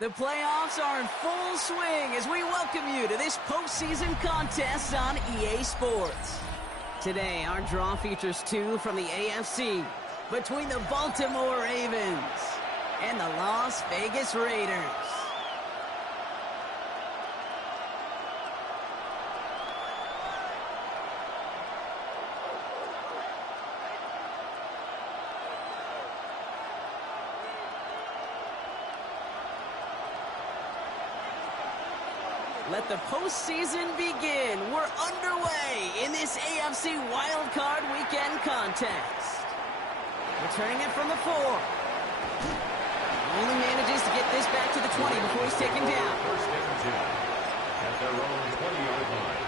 The playoffs are in full swing as we welcome you to this postseason contest on EA Sports. Today, our draw features two from the AFC between the Baltimore Ravens and the Las Vegas Raiders. Let the postseason begin. We're underway in this AFC Wildcard Weekend contest. Returning it from the 4. Only manages to get this back to the 20 before he's taken down. First and 10 at their own 20-yard line.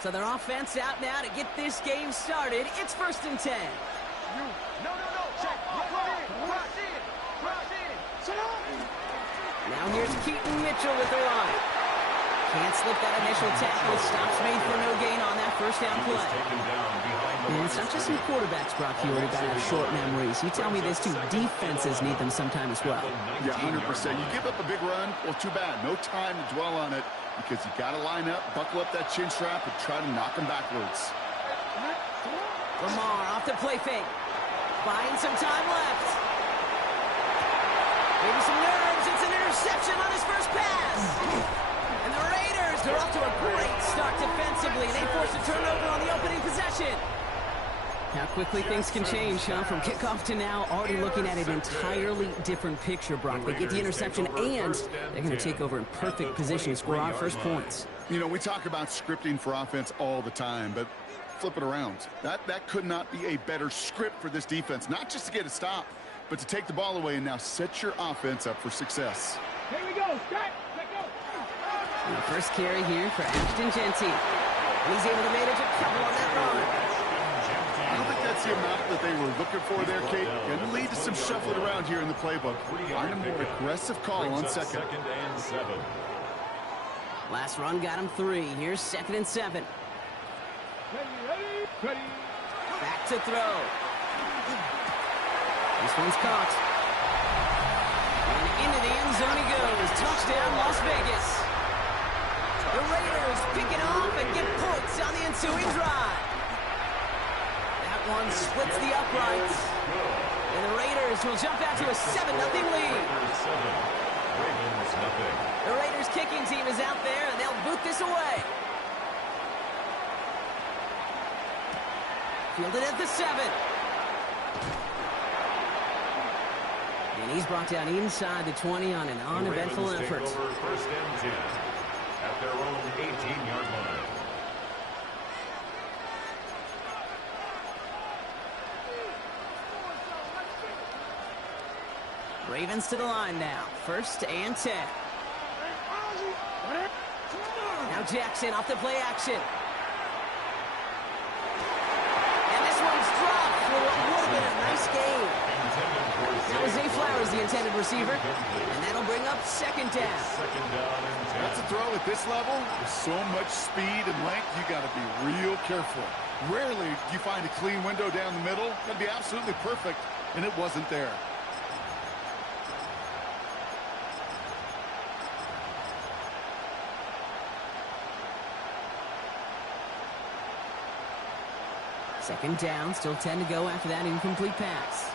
So their offense out now to get this game started. It's first and 10. No. Check. Cross in. Now here's Keaton Mitchell with the line. Can't slip that initial tackle. Stops made for no gain on that first down play. And it's not just some quarterbacks, Brock Hewitt, who got to have short memories. You tell me this too, defenses need them sometime as well. Yeah, 100%. You give up a big run, well, too bad. No time to dwell on it because you got to line up, buckle up that chin strap, and try to knock them backwards. Lamar off the play fake. Buying some time left. Maybe some nerves. It's an interception on his first pass. And the Raiders are off to a great start defensively. They force a turnover on the opening possession. How quickly things can change, huh? From kickoff to now, already looking at an entirely different picture, Brock. They get the interception, and they're going to take over in perfect position to score our first points. You know, we talk about scripting for offense all the time, but flip it around. That could not be a better script for this defense, not just to get a stop, but to take the ball away and now set your offense up for success. Here we go. Start. Let go. And the first carry here for Ashton Genty. He's able to manage a couple on that run. I don't think that's the amount that they were looking for there, Kate. Going to lead to some shuffling around here in the playbook. Find a more aggressive call on second. Second and 7. Last run got him 3. Here's second and 7. Ready. Back to throw. This one's caught. And into the end zone he goes. Touchdown, Las Vegas. The Raiders pick it off and get points on the ensuing drive. That one splits the uprights. And the Raiders will jump out to a 7-0 lead. Ravens nothing. The Raiders kicking team is out there, and they'll boot this away. Fielded at the 7. And he's brought down inside the 20 on an uneventful effort. Take over first and 10 at their own 18-yard line. Ravens to the line now. First and 10. Now Jackson off the play action. And this one's dropped for what would have been a nice game. That was Zay Flowers, the intended receiver. And that'll bring up second down. That's a throw at this level. With so much speed and length, you got to be real careful. Rarely do you find a clean window down the middle. That'd be absolutely perfect, and it wasn't there. Second down, still 10 to go after that incomplete pass.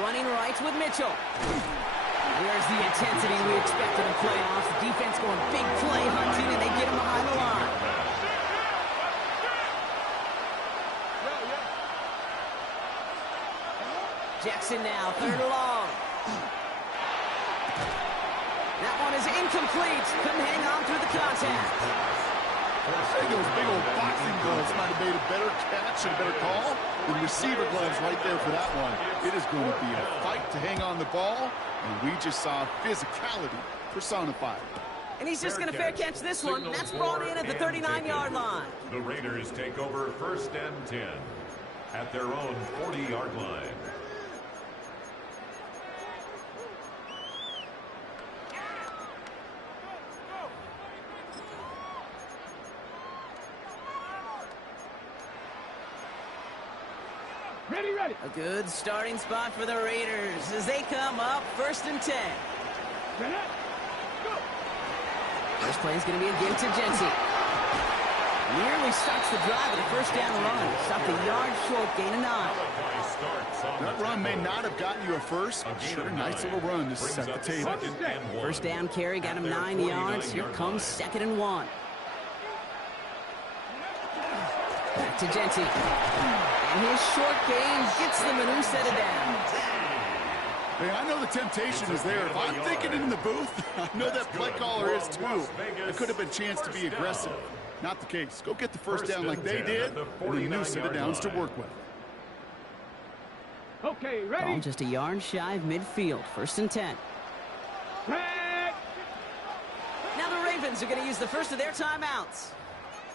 Running right with Mitchell. Where's the intensity we expect in the playoffs? The defense going big play hunting, and they get him behind the line. Jackson now, third and long. That one is incomplete. Couldn't hang on through the contact. I think those big old boxing gloves might have made a better catch and a better call than receiver gloves right there for that one. It is going to be a fight to hang on the ball, and we just saw physicality personified. And he's just going to fair catch this one. That's brought in at the 39-yard line. The Raiders take over 1st and 10 at their own 40-yard line. Ready. A good starting spot for the Raiders as they come up 1st and 10. Set up. Go. First play is going to be again to Genty. Nearly starts the drive with a 1st down run. Stopped a yard short, gain of 9. That run may not have gotten you a first, but sure, nice little run to set the table. 1st down carry got him 9 yards. Here comes 2nd and 1. Back to Genty. And his short game gets them a new set of downs. Hey, I know the temptation is there. If I'm thinking it in the booth, I know that play caller is too. It could have been a chance to be aggressive. Not the case. Go get the 1st down like they did, and a new set of downs to work with. Okay, ready. Ball just a yard shy of midfield. 1st and 10. Back. Now the Ravens are going to use the first of their timeouts.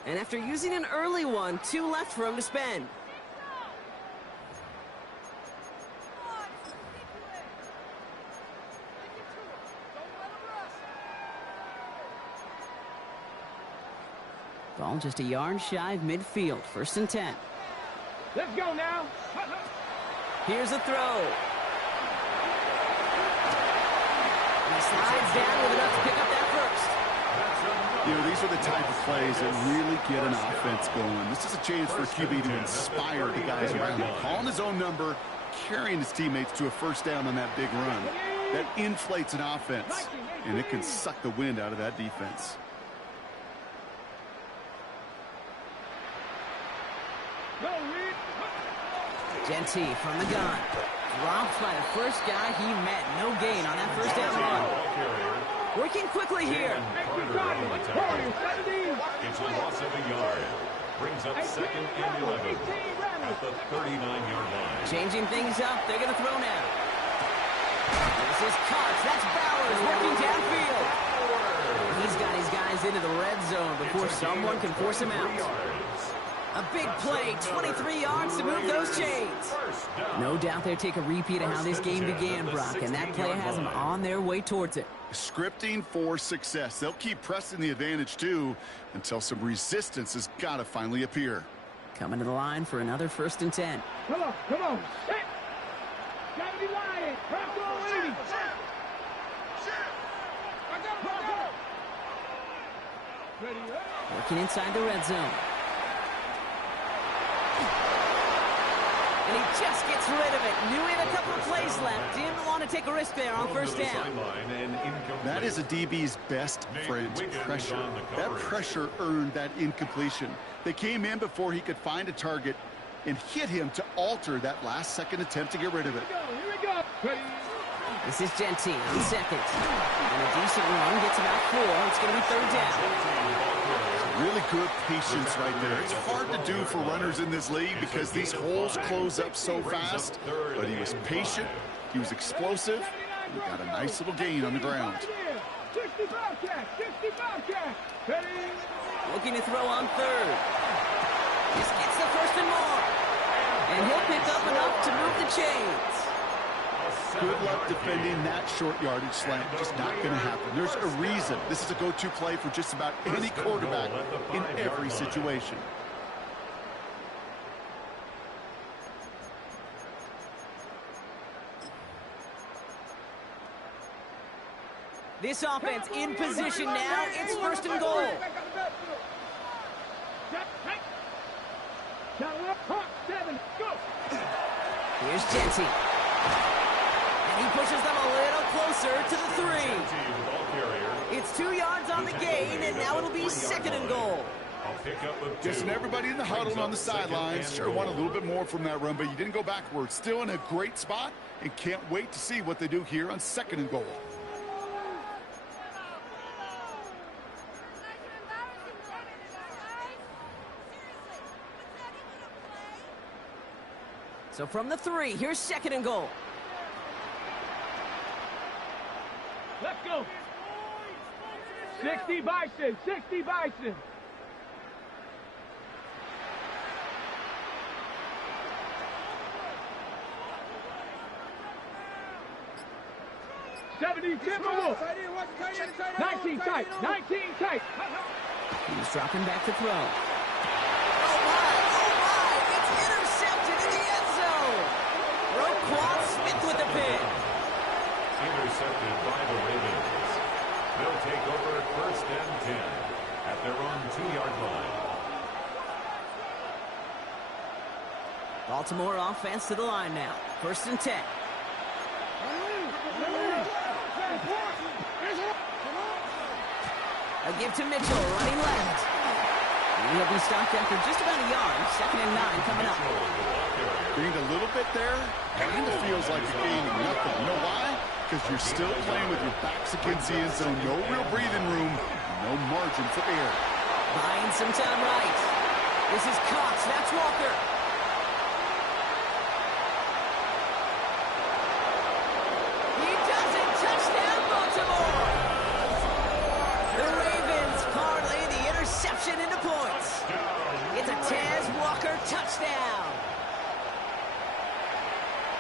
And after using an early one, 2 left for him to spend. Ball just a yard shy of midfield. 1st and 10. Let's go now. Here's a throw. And he slides down with enough to pick up that first. You know, these are the type of plays that really get an offense going. This is a chance for a QB to inspire the guys around him. Calling his own number, carrying his teammates to a 1st down on that big run. That inflates an offense, and it can suck the wind out of that defense. Genty from the gun. Dropped by the first guy he met. No gain on that 1st down run. Working quickly here. It's a loss of a yard. Brings up 2nd and 11 at the 39-yard line. Changing things up. They're going to throw now. This is Cox. That's Bowers working downfield. He's got his guys into the red zone before someone can force him out. A big play, 23 yards to move those chains. No doubt they'll take a repeat of how this game began, Brock, and that play has them on their way towards it. Scripting for success. They'll keep pressing the advantage, too, until some resistance has got to finally appear. Coming to the line for another 1st and 10. Come on. Hey. Gotta be lying. Press on 80. Ready. Working inside the red zone. And he just gets rid of it. Knew he had a couple of plays left. Didn't want to take a risk there on 1st down. That is a DB's best friend, pressure. That pressure earned that incompletion. They came in before he could find a target and hit him to alter that last-second attempt to get rid of it. Here we go. Ready. This is Genty on 2nd. And a decent run gets about 4. It's going to be 3rd down. Really good patience right there. It's hard to do for runners in this league because these holes close up so fast. But he was patient, he was explosive, and he got a nice little gain on the ground. 65 catch. Ready. Looking to throw on 3rd. Just gets the 1st and more. And he'll pick up enough to move the chains. Good luck defending that short yardage slant. Just not going to happen. There's a reason. This is a go-to play for just about any quarterback in every situation. This offense in position now. It's 1st and goal. Here's Genty. And he pushes them a little closer to the 3. It's 2 yards on the gain, and now it'll be 2nd and goal. Guessing everybody in the huddle on the sidelines sure want a little bit more from that run, but you didn't go backwards. Still in a great spot, and can't wait to see what they do here on 2nd and goal. So from the 3, here's 2nd and goal. Let's go. 60 Bison, 60 Bison. 70 Timberwolves. 19 tight, 19 tight. He's dropping back to throw. Oh my, it's intercepted in the end zone. Roquan Smith with the pick. Intercepted by the Ravens. They'll take over 1st and 10 at their own 2-yard line. Baltimore offense to the line now. 1st and 10. A give to Mitchell, running left. He'll be stopped after just about a yard. 2nd and 9 coming up. Gained a little bit there. Kind of feels like you're gaining nothing. You know why? Because you're still playing with your backs against the end zone. No real breathing room. No margin for error. Buying some time right. This is Cox. That's Walker. He does it. Touchdown, Baltimore. The Ravens parlay the interception into points. It's a Tez Walker touchdown.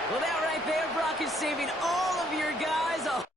Well, that right there, Brock, is saving all of your guys a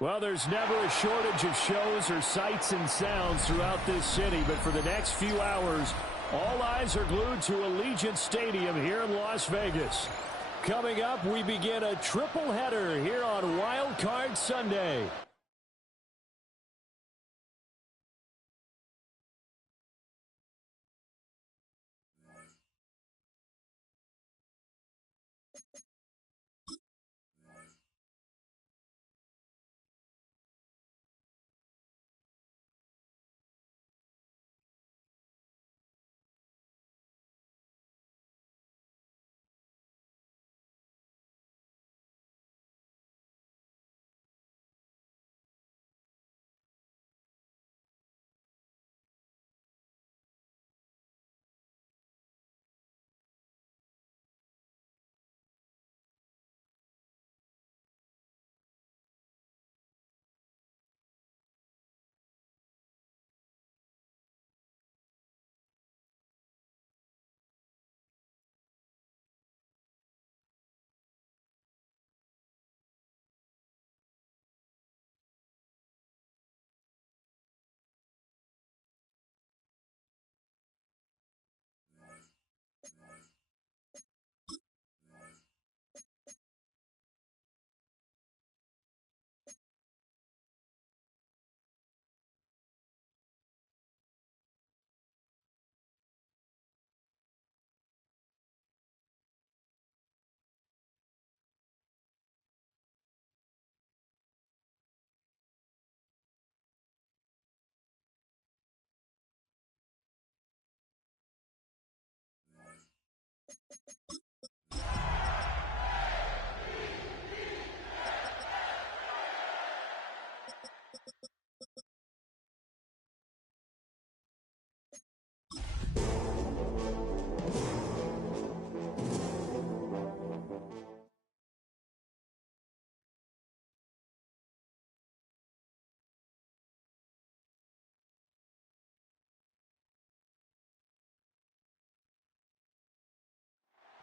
Well, there's never a shortage of shows or sights and sounds throughout this city, but for the next few hours, all eyes are glued to Allegiant Stadium here in Las Vegas. Coming up, we begin a triple header here on Wild Card Sunday.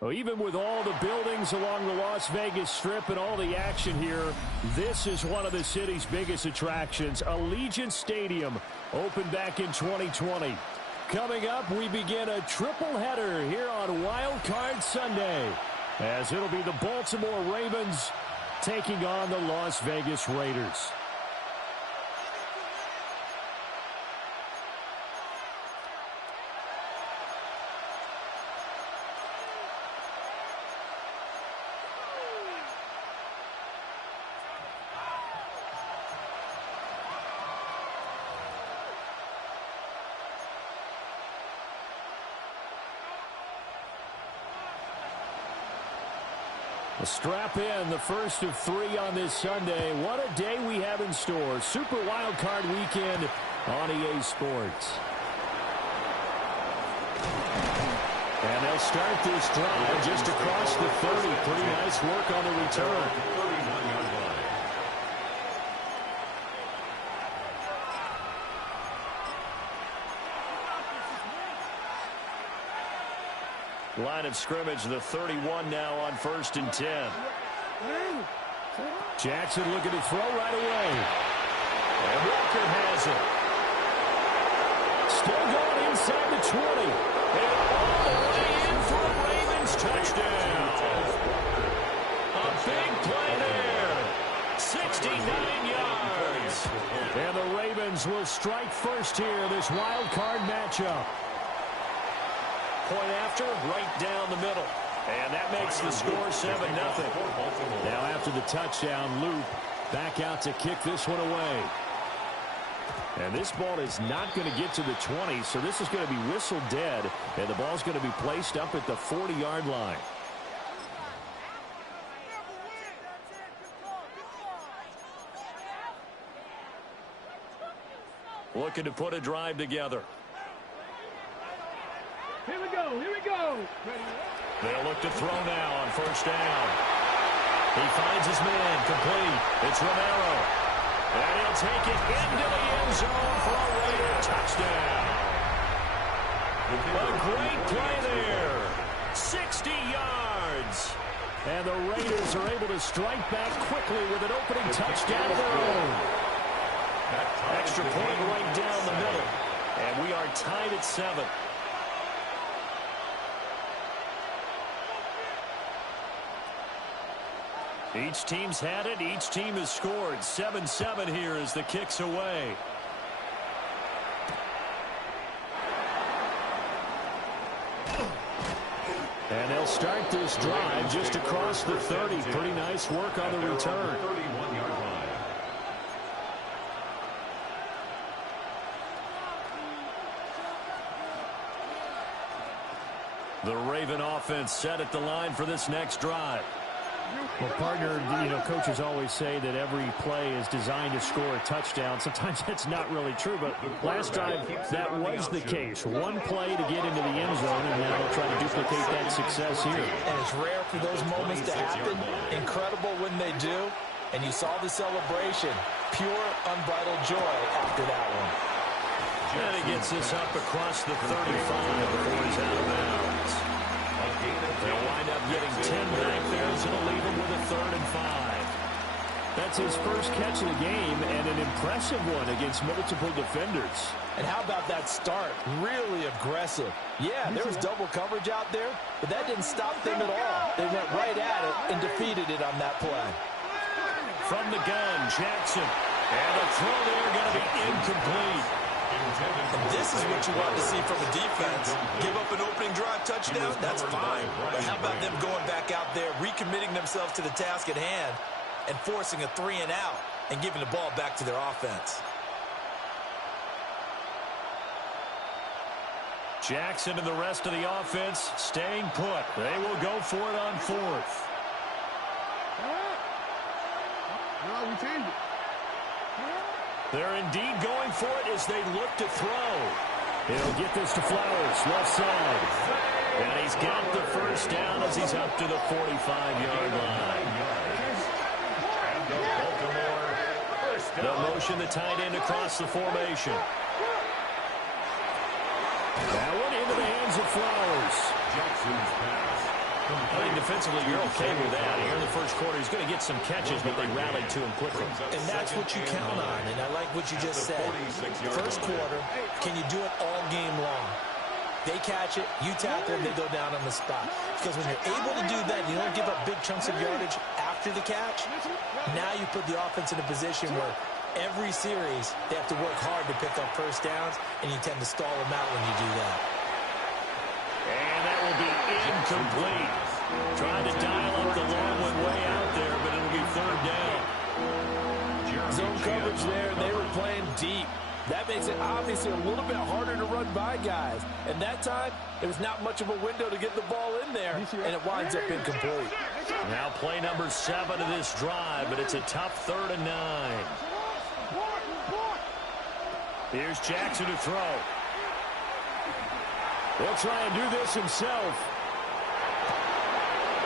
Well, even with all the buildings along the Las Vegas Strip and all the action here, this is one of the city's biggest attractions. Allegiant Stadium opened back in 2020. Coming up, we begin a triple header here on Wild Card Sunday, as it'll be the Baltimore Ravens taking on the Las Vegas Raiders. Strap in, the first of 3 on this Sunday. What a day we have in store. Super Wild Card Weekend on EA Sports. And they'll start this drive just across the 30. Pretty nice work on the return. Line of scrimmage, the 31 now on 1st and 10. Jackson looking to throw right away. And Walker has it. Still going inside the 20. And all the way in for a Ravens touchdown. A big play there. 69 yards. And the Ravens will strike first here, this wild card matchup. Point after, right down the middle. And that makes the score 7-0. Now after the touchdown, Loop back out to kick this one away. And this ball is not going to get to the 20, so this is going to be whistled dead, and the ball's going to be placed up at the 40-yard line. Looking to put a drive together. Here we go, here we go. They'll look to throw now on 1st down. He finds his man, complete. It's Romero. And he'll take it into the end zone for a Raider touchdown. A great play there. 60 yards. And the Raiders are able to strike back quickly with an opening touchdown of their own. Extra point right down the middle. And we are tied at 7. Each team's had it. Each team has scored. 7-7 here as the kick's away. And they'll start this drive just across the 30. Pretty nice work on the return. 31-yard line. The Raven offense set at the line for this next drive. Well, partner, coaches always say that every play is designed to score a touchdown. Sometimes that's not really true, but last drive, that was the case. One play to get into the end zone, and now they'll try to duplicate that success here. And it's rare for those moments to happen. Incredible when they do. And you saw the celebration. Pure, unbridled joy after that one. And he gets this up across the 35 before he's out of bounds. They'll wind up getting 10 back there, so it'll leave him with a 3rd and 5. That's his first catch of the game, and an impressive one against multiple defenders. And how about that start? Really aggressive. Yeah, there was double coverage out there, but that didn't stop them at all. They went right at it and defeated it on that play. From the gun, Jackson. And a throw there going to be incomplete. And this is what you want to see from a defense. Give up an opening drive touchdown, that's fine. But how about them going back out there, recommitting themselves to the task at hand, and forcing a 3-and-out and giving the ball back to their offense. Jackson and the rest of the offense staying put. They will go for it on 4th. No, we changed it. They're indeed going for it as they look to throw. He'll get this to Flowers, left side. And he's got the first down as he's up to the 45-yard line. They'll motion the tight end across the formation. That one into the hands of Flowers. Jackson's pass. I mean, defensively, you're okay with that. Here in the first quarter, he's going to get some catches, but they rallied to him quickly. And that's what you count on, and I like what you just said. First quarter, can you do it all game long? They catch it, you tackle them, they go down on the spot. Because when you're able to do that, you don't give up big chunks of yardage after the catch, now you put the offense in a position where every series, they have to work hard to pick up first downs, and you tend to stall them out when you do that. And that will be incomplete. Trying to dial up the long one way out there, but it'll be 3rd down. Zone coverage there, they were playing deep. That makes it obviously a little bit harder to run by guys. And that time, there was not much of a window to get the ball in there, and it winds up incomplete. Now play number 7 of this drive, but it's a tough 3rd and 9. Here's Jackson to throw. He'll try and do this himself.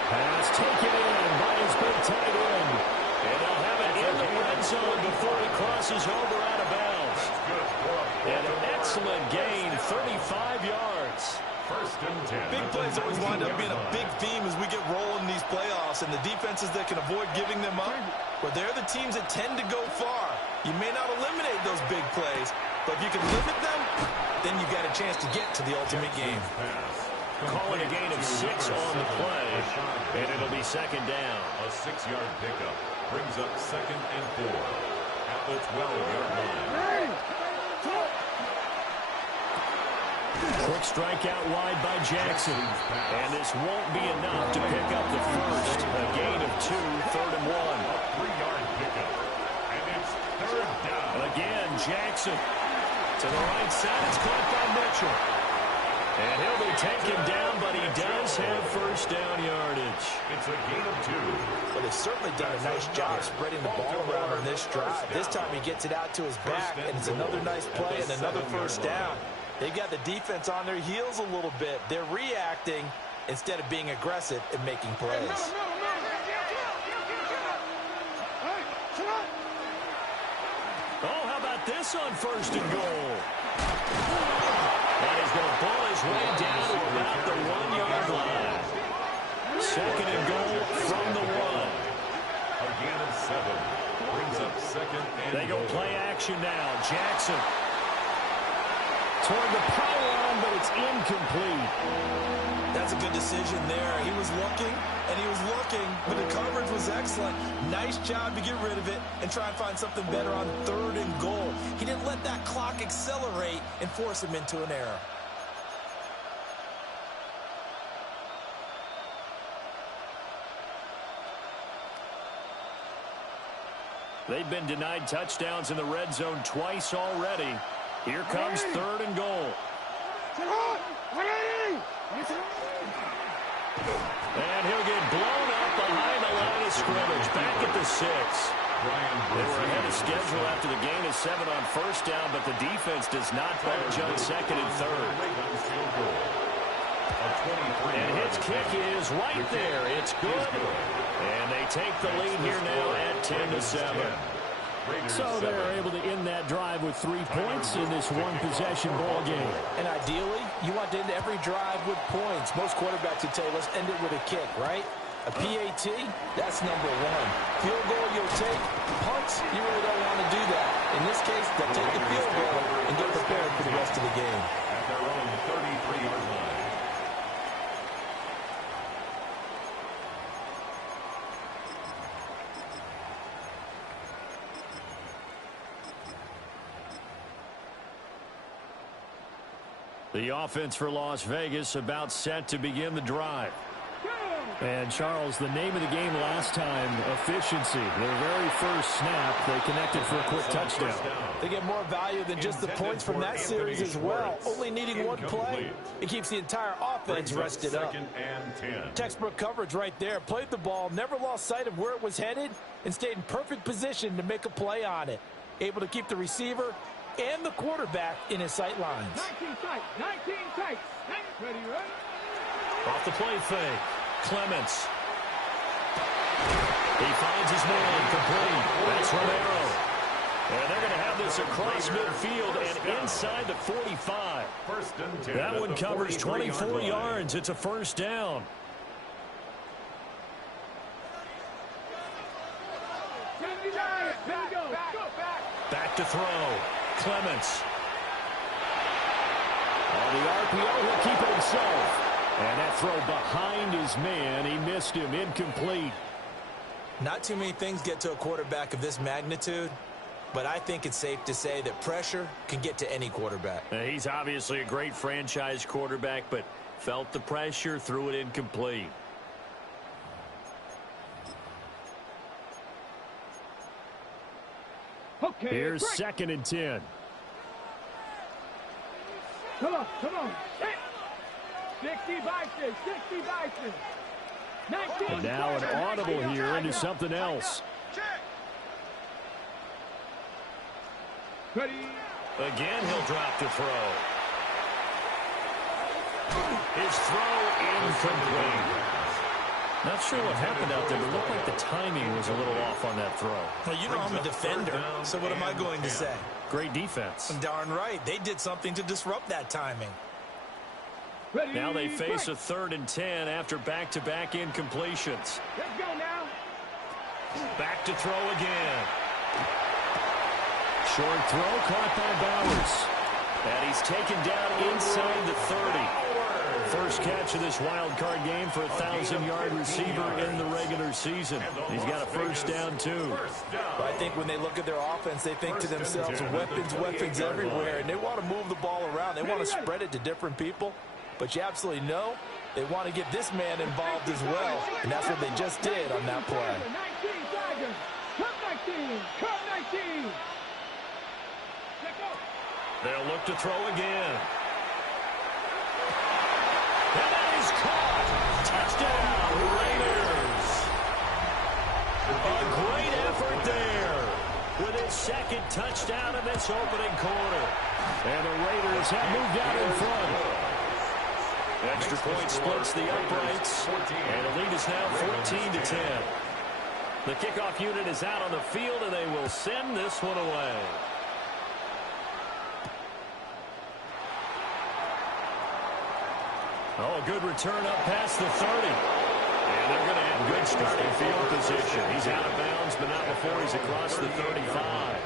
Pass taken in by his big tight end. And they'll have it in the red zone before he crosses over out of bounds. An excellent gain, 35 yards. 1st and 10. Big plays always wind up being a big theme as we get rolling in these playoffs, and the defenses that can avoid giving them up, well, they're the teams that tend to go far. You may not eliminate those big plays, but if you can limit them, then you got a chance to get to the ultimate game. Calling a gain of 6 on the play, and it'll be 2nd down. A 6-yard pickup brings up 2nd and 4 at the 12-yard line. Quick strike out wide by Jackson. And this won't be enough to pick up the first. A gain of 2, 3rd and 1. A 3-yard pickup. And it's 3rd down. And again, Jackson to the right side. It's caught by Mitchell. And he'll be taken down, but he does have first down yardage. It's a gain of 2. Well, they've certainly done a nice job spreading the ball around on this drive. This time he gets it out to his back, and it's another nice play and another first down. They've got the defense on their heels a little bit. They're reacting instead of being aggressive and making plays. Oh, how about this on 1st and goal? And he's going to pull his way down to about the 1-yard line. Second and goal from the 1. A gain of 7. Brings up second and They go goal. play action now. Jackson toward the pylon, but it's incomplete. That's a good decision there. He was looking, and he was looking, but the coverage was excellent. Nice job to get rid of it and try and find something better on third and goal. He didn't let that clock accelerate and force him into an error. They've been denied touchdowns in the red zone twice already. Here comes third and goal. And he'll get blown up behind the line of scrimmage. Back at the 6. They were ahead of schedule after the gain of 7 on first down, but the defense does not budge on second and third. And his kick is right there. It's good. And they take the lead here now at 10-7. So they're able to end that drive with 3 points in this one-possession ball game. And ideally, you want to end every drive with points. Most quarterbacks would say, let's end it with a kick, right? A PAT, that's number 1. Field goal, you'll take. Punts, you really don't want to do that. In this case, they'll take the field goal and get prepared for the rest of the game. At their own 33-yard line. The offense for Las Vegas about set to begin the drive. And, Charles, the name of the game last time, efficiency. Their very first snap, they connected for a quick touchdown. They get more value than just the points from that series as well. Only needing one play, it keeps the entire offense rested up. Second and 10. Textbook coverage right there. Played the ball, never lost sight of where it was headed, and stayed in perfect position to make a play on it. Able to keep the receiver and the quarterback in his sight lines. 19 tight, 19 tight. Ready, ready? Off the play fake. Clements. He finds his man complete. That's Romero. And they're going to have this across midfield and inside the 45. First and 10. That one covers 24 yards. It's a first down. Back to throw. Clements. On the RPO, he'll keep it himself. And that throw behind his man, he missed him, incomplete. Not too many things get to a quarterback of this magnitude, but I think it's safe to say that pressure can get to any quarterback. He's obviously a great franchise quarterback, but felt the pressure, threw it incomplete. Okay, Here's break. second and 10. Come on. 60 Bison, 60 Bison. 19 And now an audible here into something else. Ready. Again, he'll drop to throw. His throw incomplete. Not sure what happened out there, but it looked like the timing was a little off on that throw. Well, you know I'm a defender, so what am I going to say? Great defense. Darn right. They did something to disrupt that timing. Ready. Now they face break. a 3rd and 10 after back-to-back incompletions. Let's go now. Back to throw again. Short throw caught by Bowers. And he's taken down inside the 30. First catch of this wild card game for a 1,000-yard receiver in the regular season. He's got a first down, too. But I think when they look at their offense, they think to themselves, weapons everywhere, and they want to move the ball around. They want to spread it to different people. But you absolutely know they want to get this man involved as well, and that's what they just did on that play. 19 Tigers. Come 19. Come 19. Let's go. They'll look to throw again. And that is caught. Touchdown, Raiders. A great effort there with his second touchdown in this opening quarter. And the Raiders have moved out in front. Extra point splits the uprights, and the lead is now 14-10. The kickoff unit is out on the field, and they will send this one away. Oh, good return up past the 30. And they're going to have good starting field position. He's out of bounds, but not before he's across the 35.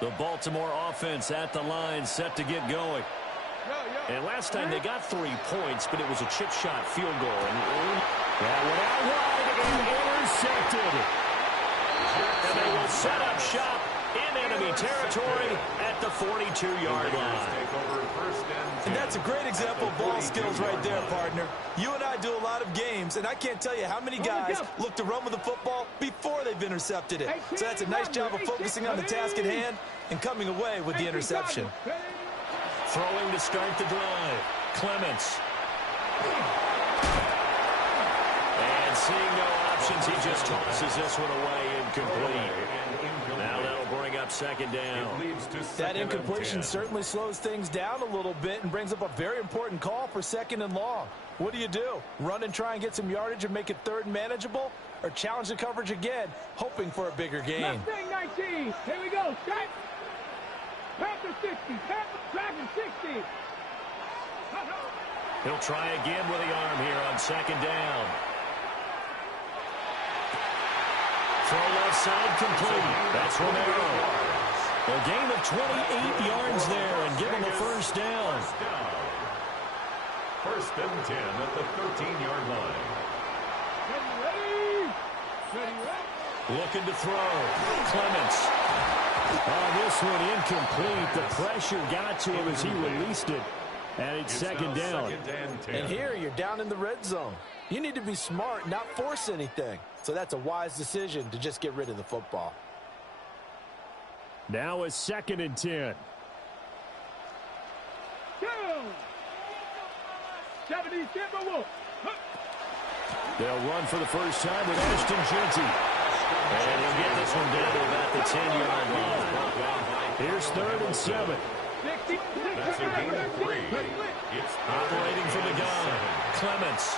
The Baltimore offense at the line, set to get going. And last time they got 3 points, but it was a chip shot field goal. And that went out wide and intercepted. And they will set up shop in enemy territory at the 42-yard line. And that's a great example of ball skills right there, partner. You and I do a lot of games, and I can't tell you how many guys look to run with the football before they've intercepted it. So that's a nice job of focusing on the task at hand and coming away with the interception. Throwing to start the drive. Clements. And seeing no options, he just tosses this one away incomplete. Now that'll bring up second down. That incompletion certainly slows things down a little bit and brings up a very important call for second and long. What do? Run and try and get some yardage and make it third and manageable? Or challenge the coverage again, hoping for a bigger gain? Mustang 19. Here we go. Strike. Panther 60. Panther Dragon 60. He'll try again with the arm here on second down. Throw left side complete. That's Romero. A gain of 28 yards there and give him a first down. First and 10 at the 13-yard line. Looking to throw. Clements. This one incomplete. The pressure got to him as he released it. And it's second down. And here you're down in the red zone. You need to be smart, not force anything. So that's a wise decision to just get rid of the football. Now a second and 10. 70 Timberwolves. They'll run for the first time with Ashton Jeanty. And he'll get this one down to about the 10-yard line. Here's third and 7. That's a gain of 3. It's operating from the gun. Clements.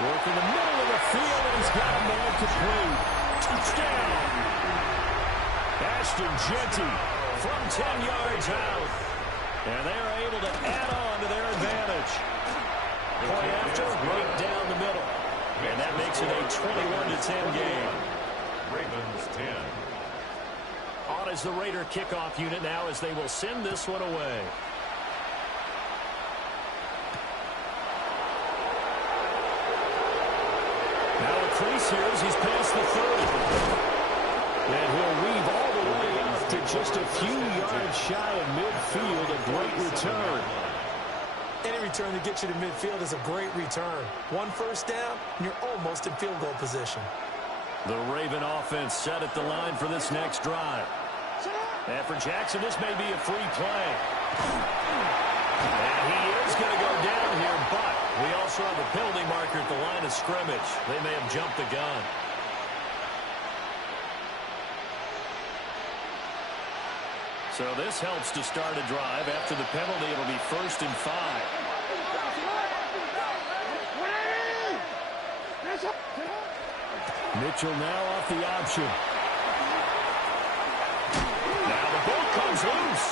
Work in the middle of the field, and he's got a man complete. Touchdown. Ashton Jeanty from 10 yards out. And they are able to add on to their advantage. Point after, right down the middle. And that makes it a 21-10 game. Ravens 10. On is the Raider kickoff unit now as they will send this one away. Now a crease here as he's past the 30. And he'll weave all the way up to just a few yards shy of midfield. A great return. Any return that gets you to midfield is a great return. One first down, and you're almost in field goal position. The Raven offense set at the line for this next drive. And for Jackson, this may be a free play. And he is going to go down here, but we also have a penalty marker at the line of scrimmage. They may have jumped the gun. So this helps to start a drive. After the penalty, it'll be 1st and 5. Mitchell now off the option. Now the ball comes loose.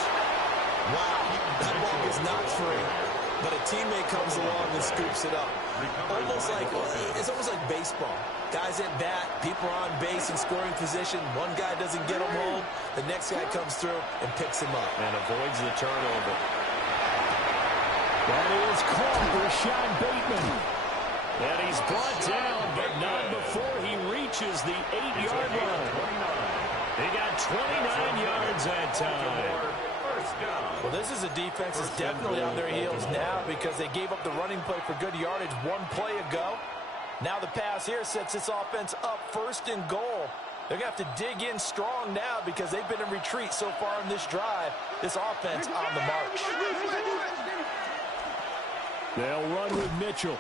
Wow, that ball is not free. But a teammate comes along and scoops it up. It's almost like baseball. Guys at bat, people are on base in scoring position. One guy doesn't get him home. The next guy comes through and picks him up. And avoids the turnover. That is caught. Rashad Bateman. And he's brought down, but not before he reaches the 8-yard line. He got 29 yards that time. Well, this is a defense that's definitely on their heels now because they gave up the running play for good yardage one play ago. Now the pass here sets this offense up 1st and goal. They're going to have to dig in strong now because they've been in retreat so far in this drive. This offense on the march. They'll run with Mitchell.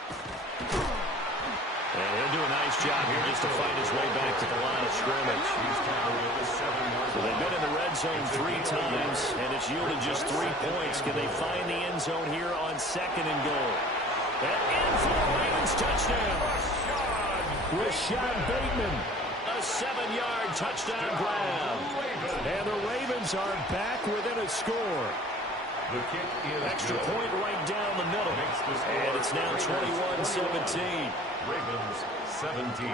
And he'll do a nice job here just to fight his way back to the line of scrimmage. So they've been in the red zone 3 times, and it's yielded just 3 points. Can they find the end zone here on 2nd and goal? And in for the Ravens touchdown. Rashad Bateman. A 7-yard touchdown grab. And the Ravens are back within a score. The kick is Extra good. point right down the middle. And it's now 21-17. Ravens 17.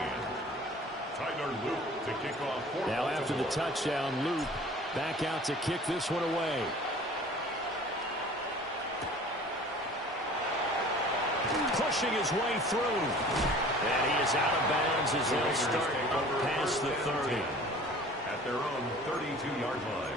Tyler Luke to kick off. Now after the touchdown, Luke back out to kick this one away. Pushing his way through. And he is out of bounds as they'll start up past the 30. At their own 32-yard line.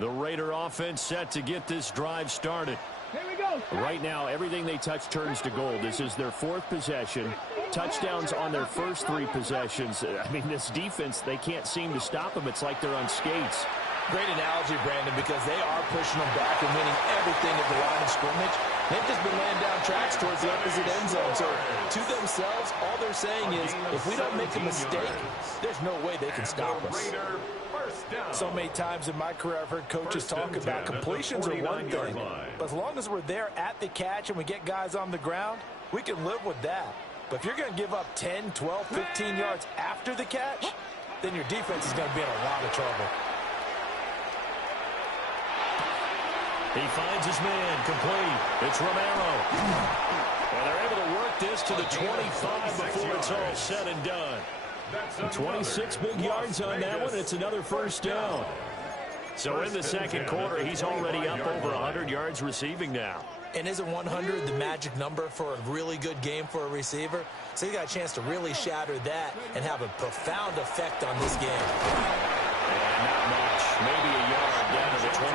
The Raider offense set to get this drive started. Here we go. Right now, everything they touch turns to gold. This is their 4th possession. Touchdowns on their first 3 possessions. I mean, this defense, they can't seem to stop them. It's like they're on skates. Great analogy, Brandon, because they are pushing them back and winning everything at the line of scrimmage. They've just been laying down tracks towards the opposite end zone. So to themselves, all they're saying is, if we don't make a mistake, there's no way they can stop us. So many times in my career, I've heard coaches talk about completions are one thing. But as long as we're there at the catch and we get guys on the ground, we can live with that. But if you're going to give up 10, 12, 15 yards after the catch, then your defense is going to be in a lot of trouble. He finds his man complete. It's Romero. And they're able to work this to the 25 before it's all said and done. 26 big yards on that one. It's another first down. So in the second quarter, he's already up over 100 yards receiving now. And isn't 100 the magic number for a really good game for a receiver? So he got a chance to really shatter that and have a profound effect on this game. And not much. Maybe a yard down to the 23.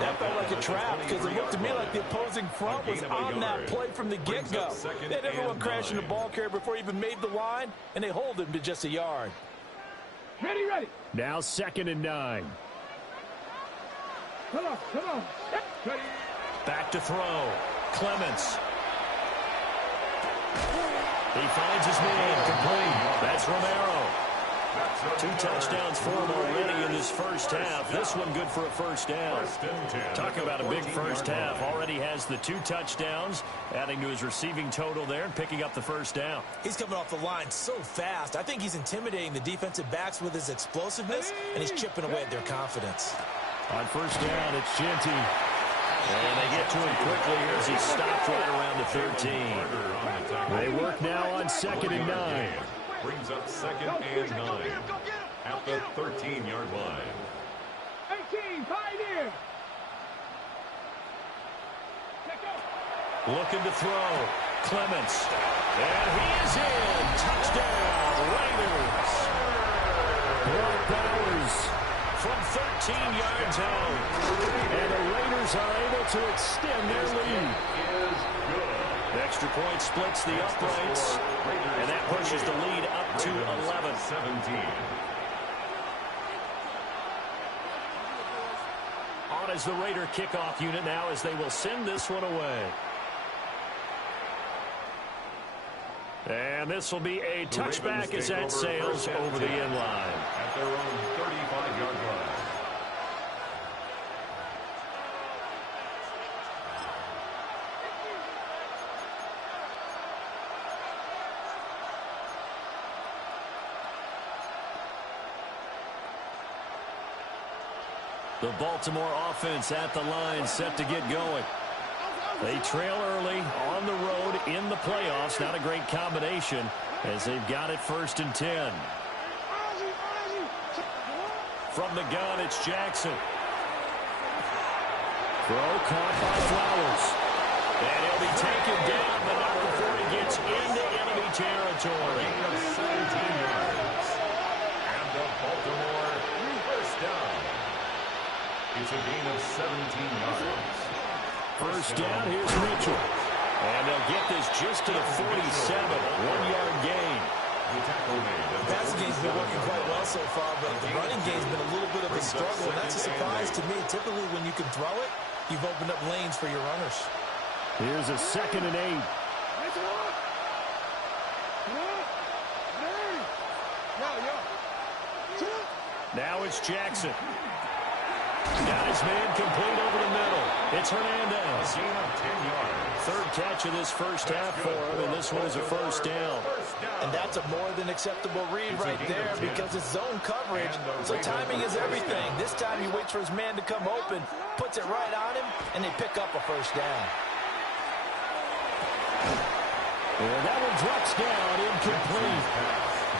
That felt like a trap because it looked to me like the opposing front was on that play from the get-go. They had everyone crashing the ball carrier before he even made the line, and they hold him to just a yard. Ready, ready. Now 2nd and 9. Come on, come on. Ready. Back to throw. Clements. He finds his man complete. That's Romero. 2 touchdowns for him already in this first half. This one good for a first down. Talk about a big first half. Already has the 2 touchdowns, adding to his receiving total there and picking up the first down. He's coming off the line so fast. I think he's intimidating the defensive backs with his explosiveness, and he's chipping away at their confidence. On first down, it's Genty. And they get to him quickly here as he stopped right around the 13. They work now on 2nd and 9. Brings up 2nd and 9 at the 13-yard line. 18, Pioneer. Looking to throw. Clements. And he is in. Touchdown, Raiders. Brock Bowers from 13 yards out. And the Raiders are able to extend their lead. The extra point splits the uprights, and that pushes the lead up to 11. 17. On as the Raider kickoff unit now as they will send this one away. And this will be a touchback as that sails over the end line. At their own 35-yard line. The Baltimore offense at the line set to get going. They trail early on the road in the playoffs. Not a great combination as they've got it 1st and 10. From the gun, it's Jackson. Throw caught by Flowers. And he'll be taken down, but not before he gets into enemy territory. 17 yards. And the Baltimore first down. It's a gain of 17 yards. First down, here's Mitchell. And they'll get this just to the 47, 1-yard gain. The passing game's been working quite well so far, but the running game's been a little bit of a struggle, and that's a surprise to me. Typically, when you can throw it, you've opened up lanes for your runners. Here's a 2nd and 8. Now it's Jackson. Got his man complete over the middle. It's Hernandez. 10 yards. 3rd catch of this first half for him, and this one is a 1st down. And that's a more than acceptable read right there because it's zone coverage, so timing is everything. This time he waits for his man to come open, puts it right on him, and they pick up a 1st down. And that one drops down, incomplete.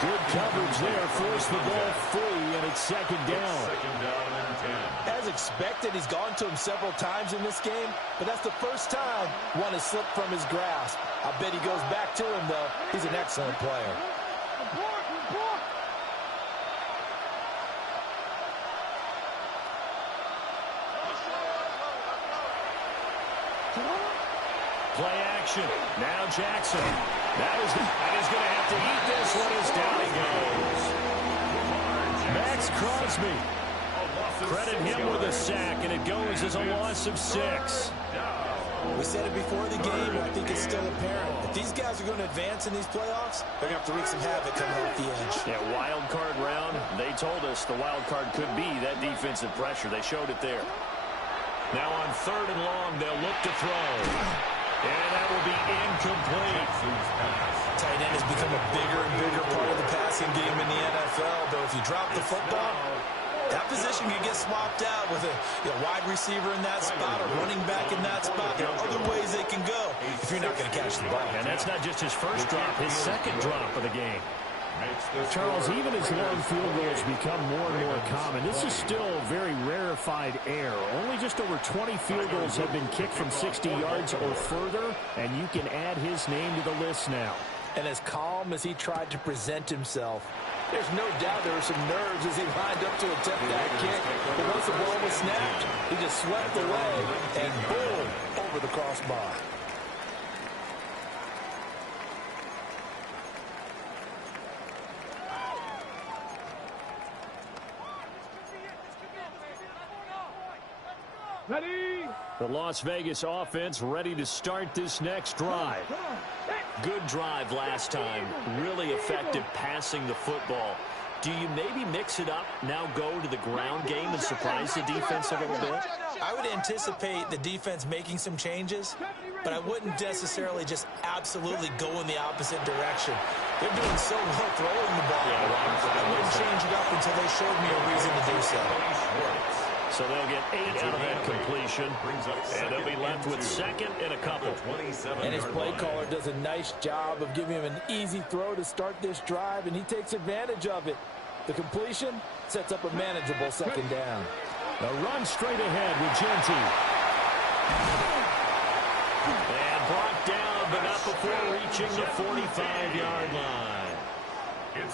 Good coverage there, forced the ball free, and it's 2nd down. 2nd down and 10. As expected, he's gone to him several times in this game, but that's the first time one has slipped from his grasp. I bet he goes back to him, though. He's an excellent player. Play action. Now Jackson. That is going to have to eat this one as down he goes. Max Crosby. Credit him with a sack, and it goes as a loss of 6. We said it before the game, and I think it's still apparent. If these guys are going to advance in these playoffs, they're going to have to wreak some havoc coming off the edge. Yeah, wild card round. They told us the wild card could be that defensive pressure. They showed it there. Now on 3rd and long, they'll look to throw. And that will be incomplete. Tight end has become a bigger and bigger part of the passing game in the NFL, though if you drop the football, that position can get swapped out with a wide receiver in that spot or running back in that spot. There are other ways they can go if you're not going to catch the ball. And that's not just his first drop, his 2nd drop of the game. Charles, even as long field goals become more and more common, this is still very rarefied air. Only just over 20 field goals have been kicked from 60 yards or further, and you can add his name to the list now. And as calm as he tried to present himself, there's no doubt there were some nerves as he lined up to attempt that kick. But once the ball was snapped, he just swept away, and boom, over the crossbar. Ready? The Las Vegas offense ready to start this next drive. Good drive last time. Really effective passing the football. Do you maybe mix it up, now go to the ground game and surprise the defense a little bit? I would anticipate the defense making some changes, but I wouldn't necessarily just absolutely go in the opposite direction. They're doing so well throwing the ball. I wouldn't change it up until they showed me a reason to do so. So they'll get 8 out of that completion, and they'll be left with 2nd and a couple. And his play caller does a nice job of giving him an easy throw to start this drive, and he takes advantage of it. The completion sets up a manageable 2nd down. A run straight ahead with Genty. And brought down, but not before reaching the 45-yard line.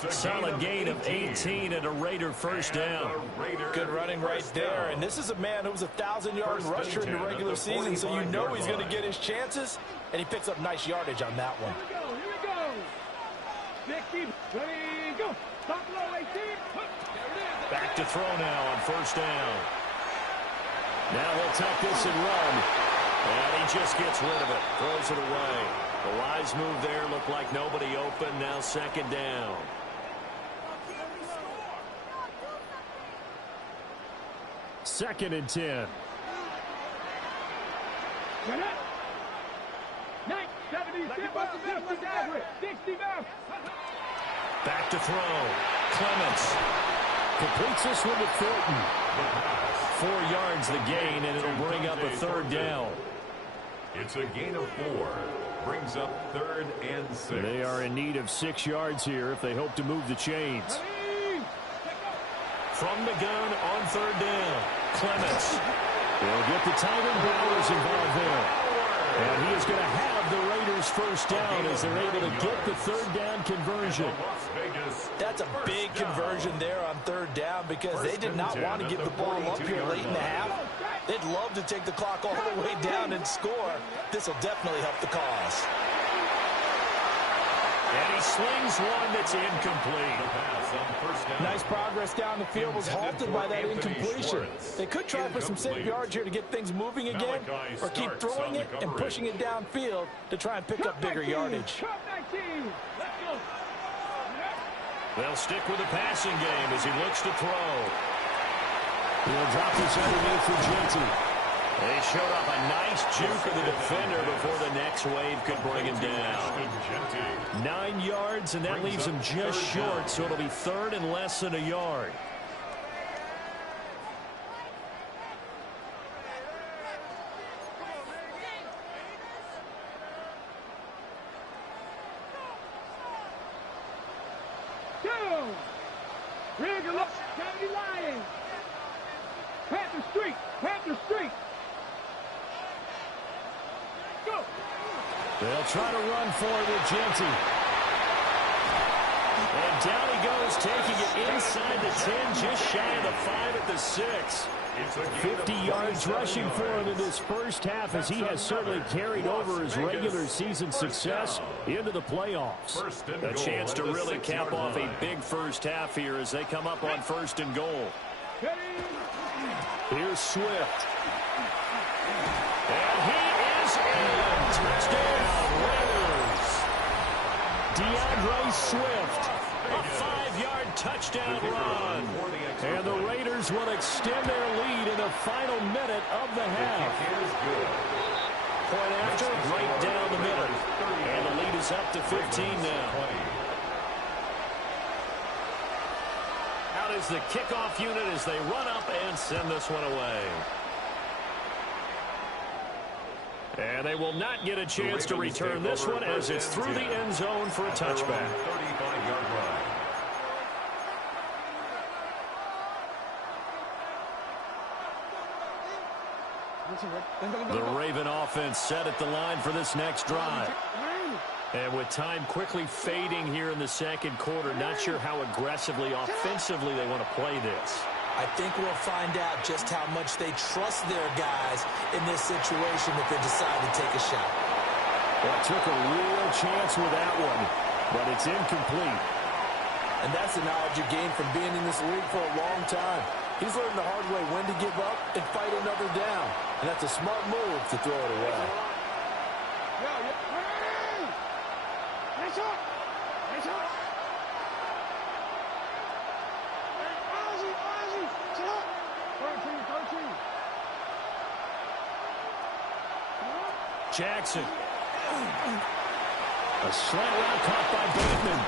Solid gain of 18 and a Raider 1st down. Good running right there. And this is a man who was a 1,000-yard rusher in the regular season, so you know he's going to get his chances. And he picks up nice yardage on that one. Here we go. Ready, go. Stop low, 18. Back to throw now on 1st down. Now he'll tuck this and run. And he just gets rid of it. Throws it away. The wise move there, looked like nobody open. Now 2nd down. Second and 10. Back to throw. Clements completes this one to Thornton. 4 yards the gain, and it'll bring up a 3rd down. It's a gain of 4. Brings up 3rd and 6. They are in need of 6 yards here if they hope to move the chains. From the gun on 3rd down. Clements. They'll get the tight end Bowers involved there. And he is going to have the Raiders 1st down as they're able to get the 3rd down conversion. That's a big conversion there on 3rd down because they did not want to give the ball up here late in the half. They'd love to take the clock all the way down and score. This will definitely help the cause. And he slings one that's incomplete. Nice progress down the field, was halted by that incompletion. They could try for some safe yards here to get things moving again, or keep throwing it and pushing it downfield to try and pick up bigger yardage. They'll stick with the passing game as he looks to throw. He'll drop this underneath for Genty. They showed up a nice juke of the defender before the next wave could bring him down. 9 yards, and that leaves him just short, so it'll be third and less than a yard. County Lions. Panther Street. Panther Street. Go. They'll try to run for it with Genty. And down he goes, taking it inside the 10, just shy of the 5 at the 6. 50 yards rushing for him in this first half, as he has certainly carried over his regular season success into the playoffs. A chance to really cap off a big first half here as they come up on 1st and goal. Here's Swift. And he is in. Touchdown, Raiders. DeAndre Swift. A 5-yard touchdown run. And the Raiders will extend their lead in the final minute of the half. Point after, right down the middle. And the lead is up to 15 now. Out is the kickoff unit as they run up and send this one away. And they will not get a chance to return this one as it's through the end zone for a touchback. 35-yard line. The Raven offense set at the line for this next drive. And with time quickly fading here in the second quarter, not sure how aggressively, offensively they want to play this. I think we'll find out just how much they trust their guys in this situation if they decide to take a shot. Well, took a real chance with that one, but it's incomplete. And that's the knowledge you gain from being in this league for a long time. He's learned the hard way when to give up and fight another down. And that's a smart move to throw it away. Nice up. Nice up. Ozzy. Sit up. 13. Jackson. A slant route caught by Bateman.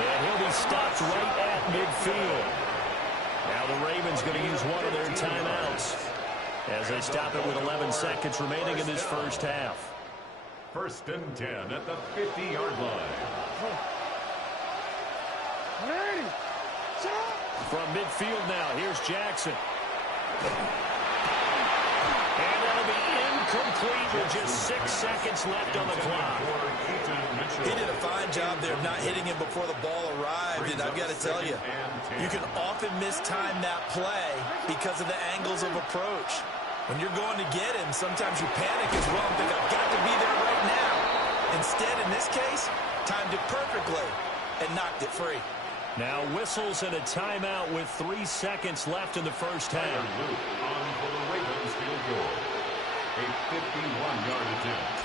And he'll be stopped right at midfield. Now the Ravens going to use one of their timeouts as they stop it with 11 seconds remaining in this first half. 1st and 10 at the 50-yard line. From midfield now, here's Jackson. And that'll be incomplete with just 6 seconds left on the clock. He did a fine job there of not hitting him before the ball arrived, and I've got to tell you, you can often mistime that play because of the angles of approach. When you're going to get him, sometimes you panic as well and think, I've got to be there right now. Instead, in this case, timed it perfectly and knocked it free. Now whistles and a timeout with 3 seconds left in the first half. On for the Ravens field goal. A 51-yard attempt.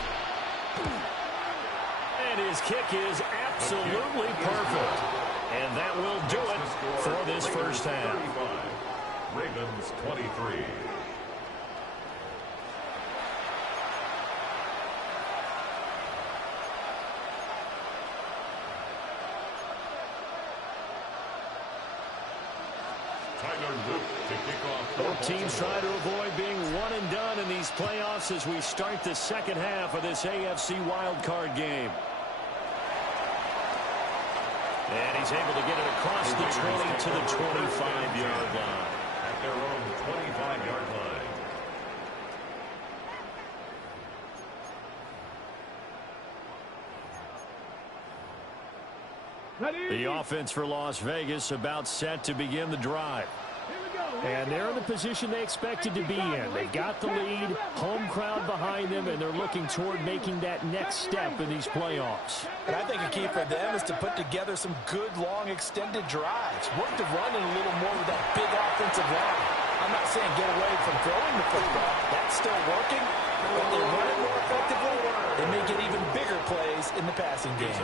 And his kick is absolutely perfect. And that will do it for this first half. Ravens 23. Both teams try to avoid being one and done in these playoffs as we start the second half of this AFC wildcard game. And he's able to get it across the 20 to the 25-yard line. At their own 25-yard line. The offense for Las Vegas about set to begin the drive. And they're in the position they expected to be in. They've got the lead, home crowd behind them, and they're looking toward making that next step in these playoffs. And I think a key for them is to put together some good, long, extended drives. Work the run in a little more with that big offensive line. I'm not saying get away from throwing the football. That's still working. But they run it more effectively, they may get even bigger plays in the passing game.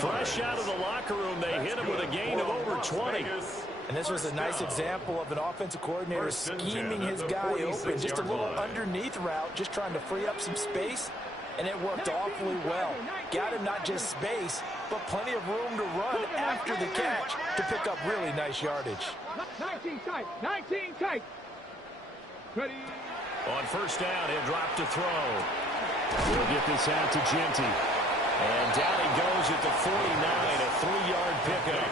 Fresh out of the locker room, they hit him with a gain of over 20. And this was a nice example of an offensive coordinator scheming his guy open. Just a little underneath route, just trying to free up some space, and it worked awfully well. Got him not just space, but plenty of room to run after the catch to pick up really nice yardage. 19 tight, 19 tight. Ready. On first down, he'll drop to throw. We'll get this out to Genty. And down he goes at the 49, a 3-yard pickup.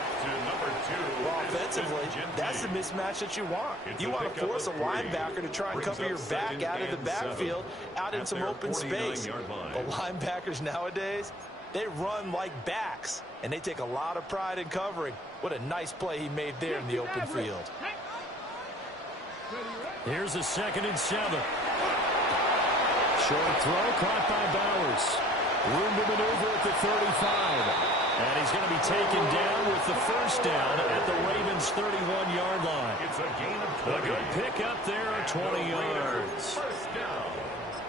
Well, offensively, that's the mismatch that you want. You want to force a linebacker to try and cover your back out of the backfield, out in some open space. But linebackers nowadays, they run like backs, and they take a lot of pride in covering. What a nice play he made there in the open field. Here's a 2nd and 7. Short throw caught by Bowers. Room to maneuver at the 35. And he's going to be taken down with the first down at the Ravens' 31-yard line. It's a gain of 20. A good pick up there, 20 yards.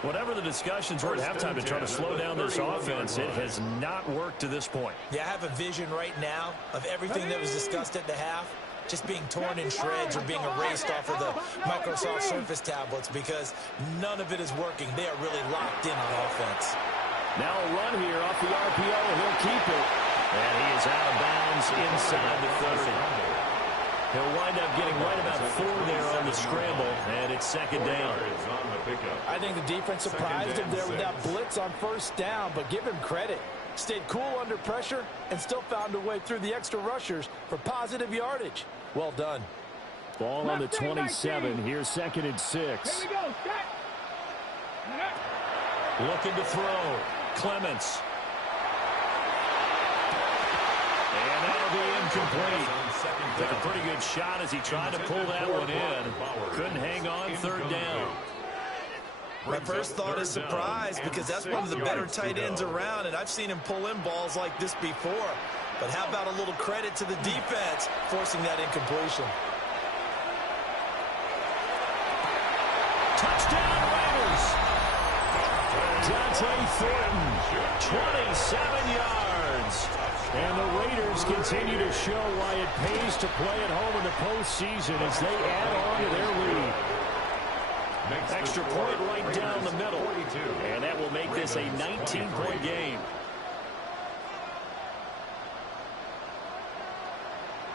Whatever the discussions were at halftime to try to slow down this offense, it has not worked to this point. Yeah, I have a vision right now of everything that was discussed at the half just being torn in shreds or being erased off of the Microsoft Surface tablets because none of it is working. They are really locked in on offense. Now a run here off the RPO, and he'll keep it. And he is out of bounds inside the 30. He'll wind up getting right about 4 there on the scramble, and it's 2nd down. I think the defense surprised him there with that blitz on first down, but give him credit. Stayed cool under pressure and still found a way through the extra rushers for positive yardage. Well done. Ball on the 27. Here's 2nd and 6. Here we go. Looking to throw. Clements. And that'll be incomplete. Took a pretty good shot as he tried to pull that one in. Couldn't hang on 3rd down. My first thought is surprise because that's one of the better tight ends around, and I've seen him pull in balls like this before. But how about a little credit to the defense forcing that incompletion? Touchdown Raiders! Dante Thornton, 27 yards. And the Raiders continue to show why it pays to play at home in the postseason as they add on to their lead. Extra point right down the middle. And that will make this a 19-point game.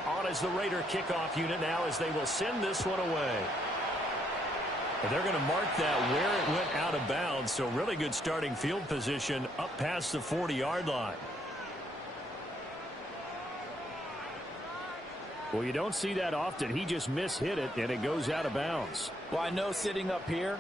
On as the Raider kickoff unit now as they will send this one away. And they're going to mark that where it went out of bounds. So really good starting field position up past the 40-yard line. Well, you don't see that often. He just mishit it, and it goes out of bounds. Well, I know sitting up here,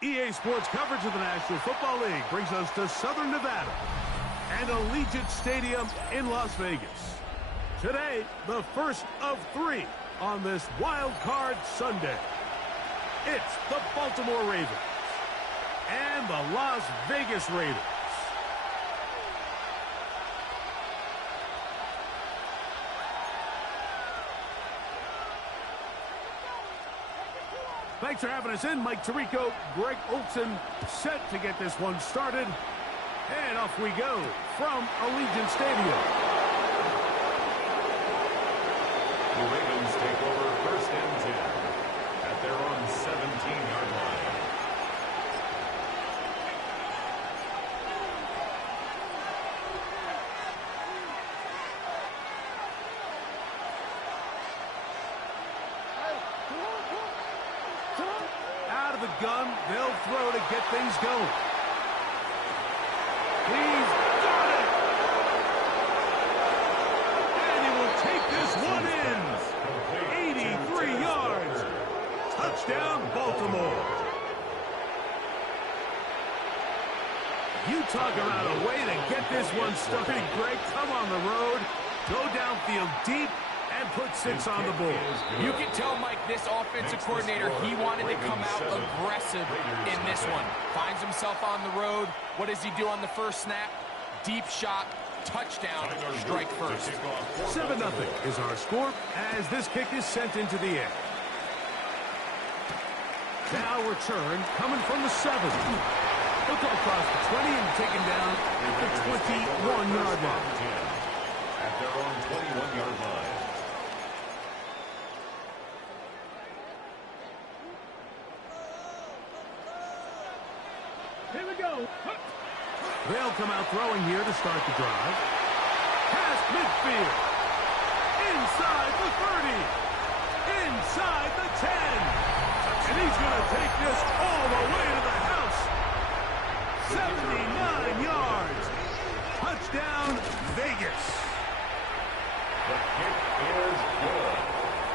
EA Sports coverage of the National Football League brings us to Southern Nevada and Allegiant Stadium in Las Vegas. Today, the first of 3 on this Wild Card Sunday. It's the Baltimore Ravens and the Las Vegas Raiders. Thanks for having us in. Mike Tirico, Greg Olson, set to get this one started. And off we go from Allegiant Stadium. The Ravens take over first and 10 at their own 17-yard line. Out of the gun, they'll throw to get things going. He's got it! And he will take this one in. 83 yards. Touchdown, Baltimore. You talk about a way to get this one started, Greg. Come on the road, go downfield deep, and put 6 on the board. You can tell, Mike, this offensive coordinator, he wanted to come out aggressive in this one. Finds himself on the road. What does he do on the first snap? Deep shot, touchdown, strike first. 7-0 is our score as this kick is sent into the air. Now return coming from the 7. He'll go across the 20 and taken down at the 21-yard line. At their own 21-yard line. Here we go. They'll come out throwing here to start the drive. Past midfield. Inside the 30. Inside the 10. And he's going to take this all the way to the house. 79 yards. Touchdown, Vegas. The kick is good.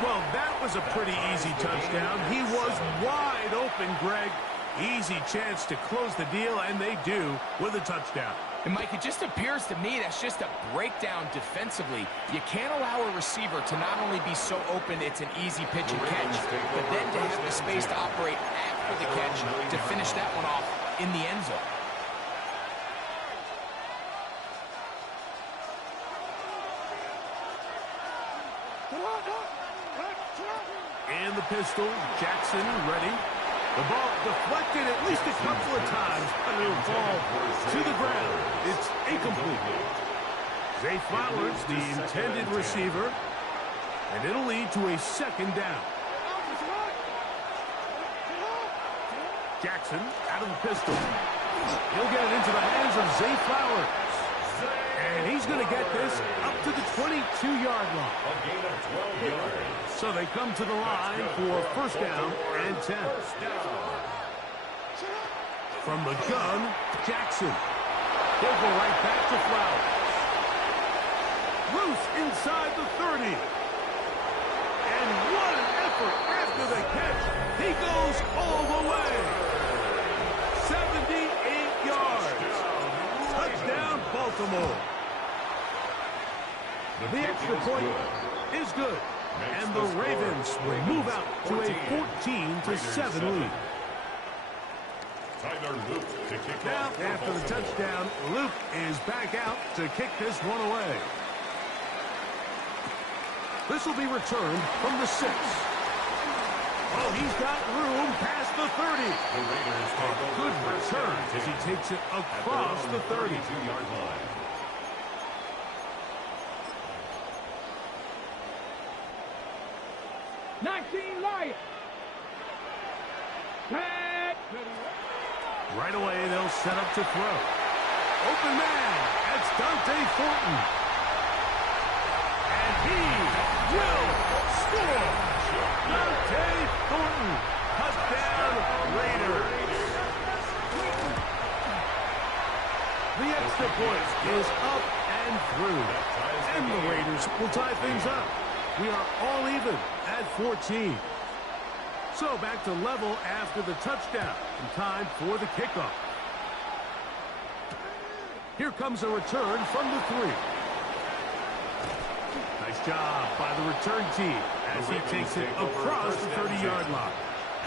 Well, that was a pretty easy touchdown. He was wide open, Greg. Easy chance to close the deal, and they do with a touchdown. And, Mike, it just appears to me that's just a breakdown defensively. You can't allow a receiver to not only be so open it's an easy pitch and catch, but then to have the space to operate after the catch to finish that one off in the end zone. And the pistol, Jackson ready. The ball deflected at least a couple of times, but it'll fall to the ground. It's incomplete. Zay Flowers, the intended receiver, and it'll lead to a second down. Jackson out of the pistol. He'll get it into the hands of Zay Flowers. And he's going to get this up to the 22-yard line. A gain of 12 yards. So they come to the line for first down and 10. From the gun, Jackson. He'll go right back to Flowers. Loose inside the 30. And what an effort after the catch. He goes all the way. 78 yards. Touchdown, Baltimore. The extra point is good. And the Ravens will move out to a 14-7 lead. Now, after the touchdown, Luke is back out to kick this one away. This will be returned from the 6. Oh, he's got room past the 30. A good return as he takes it across the 32-yard line. Right away, they'll set up to throw. Open man, that's Dante Thornton. And he will score. Dante Thornton, touchdown Raiders. The extra point is up and through. And the Raiders will tie things up. We are all even at 14. So back to level after the touchdown. And time for the kickoff. Here comes a return from the 3. Nice job by the return team as he takes it across the 30-yard line.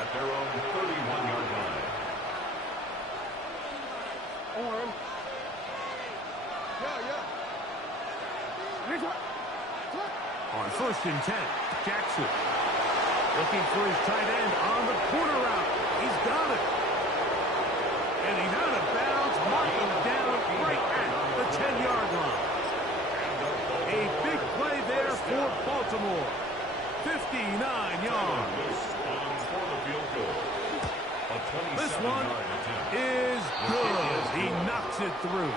At their own 31-yard line. Arm. On 1st and 10, Jackson looking for his tight end on the corner route. He's got it. And he's out of bounds, marking down right at the 10-yard line. A big play there for Baltimore. 59 yards. This one is good. He knocks it through.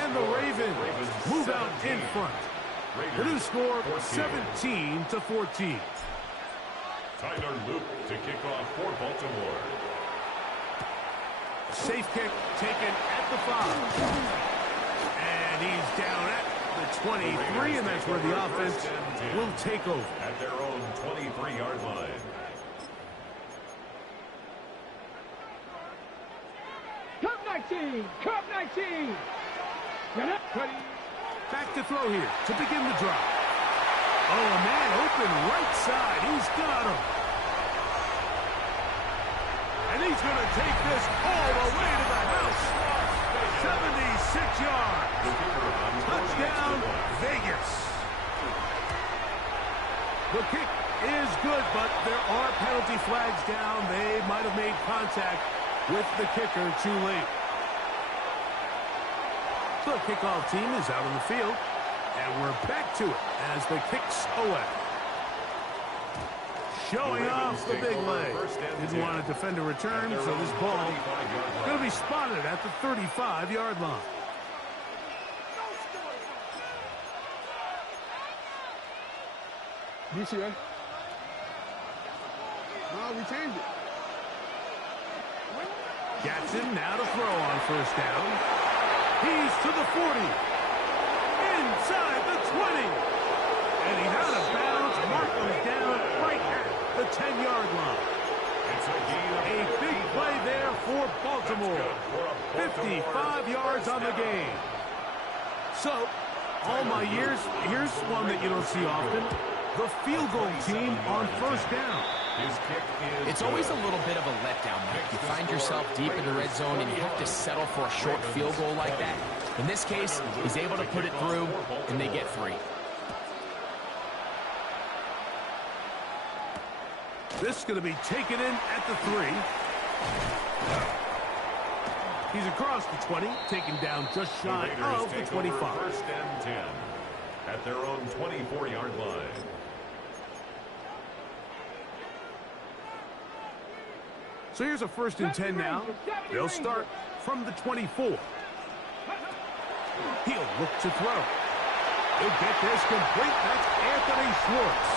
And the Ravens move out in front. The new score, 17-14. Tyler Luke to kick off for Baltimore. Safe kick taken at the 5. And he's down at the 23, and that's where the offense will take over. At their own 23-yard line. Cup 19! Cup 19! Back to throw here to begin the drive. Oh, a man open right side. He's got him. And he's going to take this all the way to the house. 76 yards. Touchdown, Vegas. The kick is good, but there are penalty flags down. They might have made contact with the kicker too late. The kickoff team is out on the field, and we're back to it as the kick's away. Showing off the big leg. Didn't want to defend a return, so this ball going to be spotted at the 35-yard line. You see, right? No, we changed it. Jackson now to throw on 1st down. He's to the 40. Inside the 20. And he's out of bounds, marking down right at the 10-yard line. A big play there for Baltimore. 55 yards on the game. So, all my years, here's one that you don't see often. The field goal team on 1st down. It's always a little bit of a letdown, Mike. You find yourself deep in the red zone and you have to settle for a short field goal like that. In this case, he's able to put it through, and they get free. This is going to be taken in at the 3. He's across the 20, taken down just shy of the 25. 1st and 10 at their own 24-yard line. So here's a 1st and 10 now. They'll start from the 24. He'll look to throw. He'll get this complete. That's Anthony Schwartz.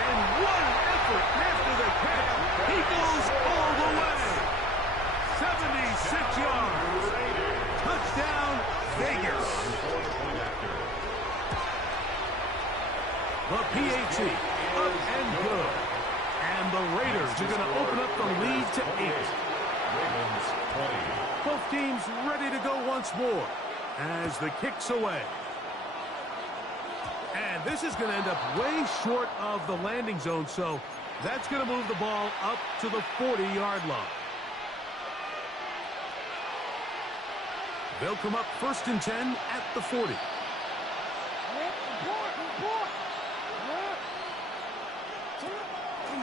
And one effort after the catch. He goes all the way. 76 yards. Touchdown, Vegas. The PAT, up and good. And the Raiders are going to open up the lead to 8. Both teams ready to go once more as the kick's away. And this is going to end up way short of the landing zone, so that's going to move the ball up to the 40-yard line. They'll come up 1st and 10 at the 40.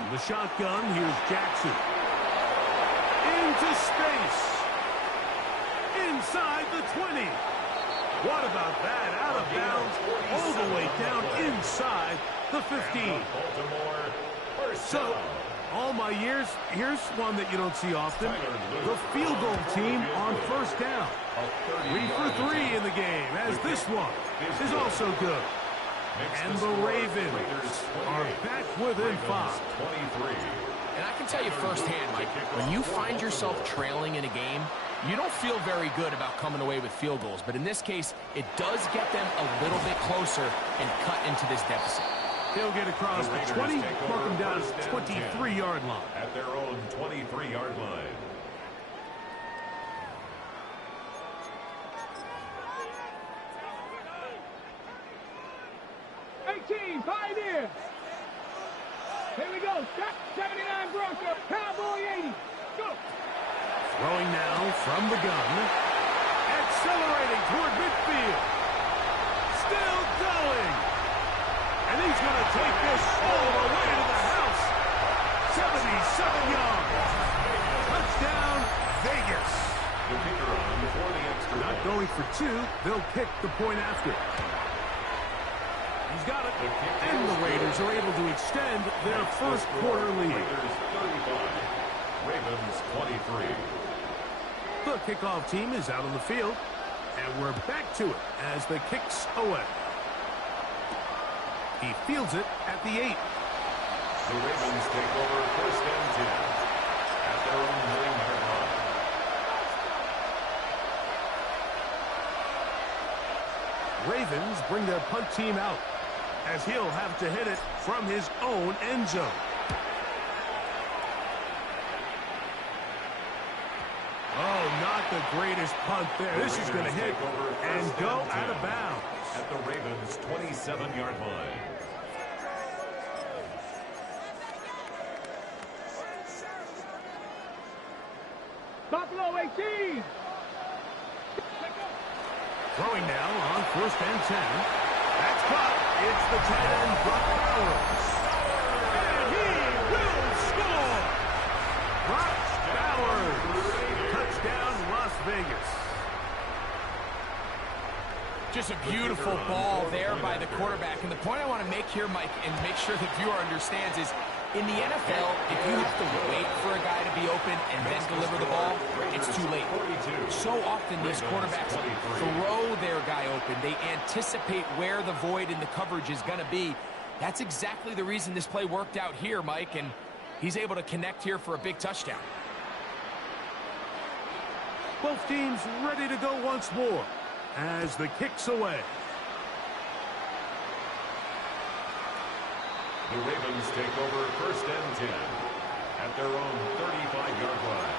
The shotgun, here's Jackson. Into space. Inside the 20. What about that? Out of bounds, all the way down inside the 15. So, all my years, here's one that you don't see often. The field goal team on 1st down. 3 for 3 in the game, as this one is also good. And the Ravens are back within 5. And I can tell you firsthand, Mike, when you find yourself trailing in a game, you don't feel very good about coming away with field goals. But in this case, it does get them a little bit closer and cut into this deficit. He'll get across the 20, mark him down at the 23-yard line. At their own 23-yard line. 18, Pioneer. Here we go. Stop. 79 Bronco. Cowboy 80. Go. Throwing now from the gun. Accelerating toward midfield. Still going. And he's going to take this all the way to the house. 77 yards. Touchdown, Vegas. The kicker on for the extra. Not going for two. They'll kick the point after. He's got it. And the Raiders are able to extend their first quarter lead. Raiders 35. Ravens 23. The kickoff team is out on the field. And we're back to it as the kick's away. He fields it at the 8. The Ravens take over first and 10 at their own 9-yard line. Ravens bring their punt team out as he'll have to hit it from his own end zone. Oh, not the greatest punt there. This is going to hit and go out of bounds. At the Ravens' 27-yard line. Buffalo 18. Throwing now on first and 10. That's caught. It's the tight end, Brock Bowers. And he will score. Brock Bowers. Touchdown, Las Vegas. Just a beautiful ball there by the quarterback. And the point I want to make here, Mike, and make sure the viewer understands is, in the NFL, if you have to wait for a guy to be open and then deliver the ball, it's too late. So often these quarterbacks throw their guy open. They anticipate where the void in the coverage is going to be. That's exactly the reason this play worked out here, Mike, and he's able to connect here for a big touchdown. Both teams ready to go once more as the kick's away. The Ravens take over first and 10 at their own 35-yard line.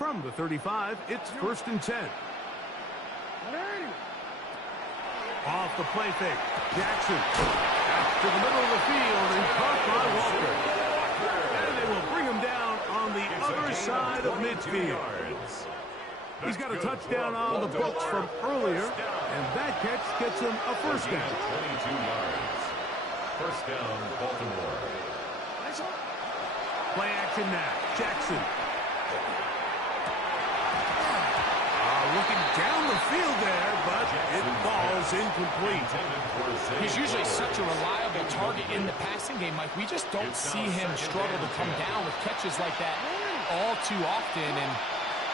From the 35, it's 1st and 10. Off the play fake. Jackson out to the middle of the field and caught by Walker. And they will bring him down on the other side of midfield. He's got a touchdown on the books from earlier, and that catch gets him a 1st down. 22 yards. 1st down, Baltimore. Play action now. Jackson. Looking down the field there, but it falls incomplete. He's usually such a reliable target in the passing game, Mike. We just don't see him struggle to come down with catches like that all too often. And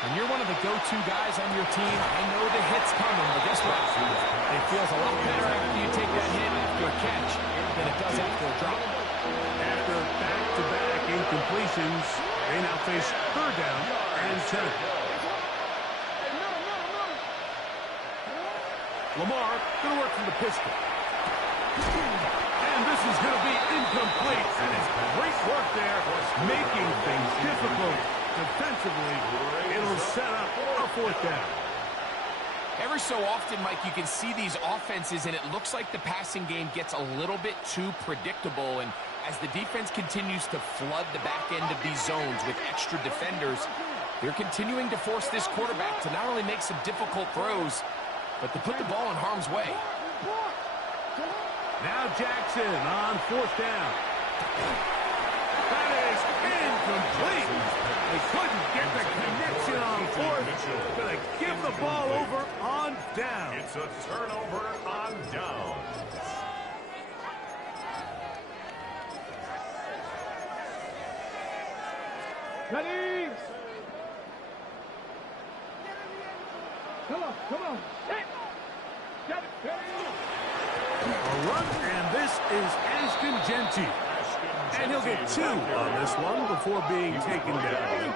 when you're one of the go-to guys on your team, I know the hit's coming, but guess what? It feels a lot better after you take that hit after a catch than it does after a drop. After back-to-back incompletions, they now face 3rd down and 10. Lamar going to work from the pistol. And this is going to be incomplete. And it's great work there, making things difficult defensively. It'll set up a 4th down. Every so often, Mike, you can see these offenses, and it looks like the passing game gets a little bit too predictable. And as the defense continues to flood the back end of these zones with extra defenders, they're continuing to force this quarterback to not only make some difficult throws, but to put the ball in harm's way. Now Jackson on 4th down. That is incomplete. They couldn't get the connection on 4th. Going to give the ball over on down. It's a turnover on down. Ready? Come on. A run, and this is Ashton Genty. And he'll get 2 on this one before being taken down.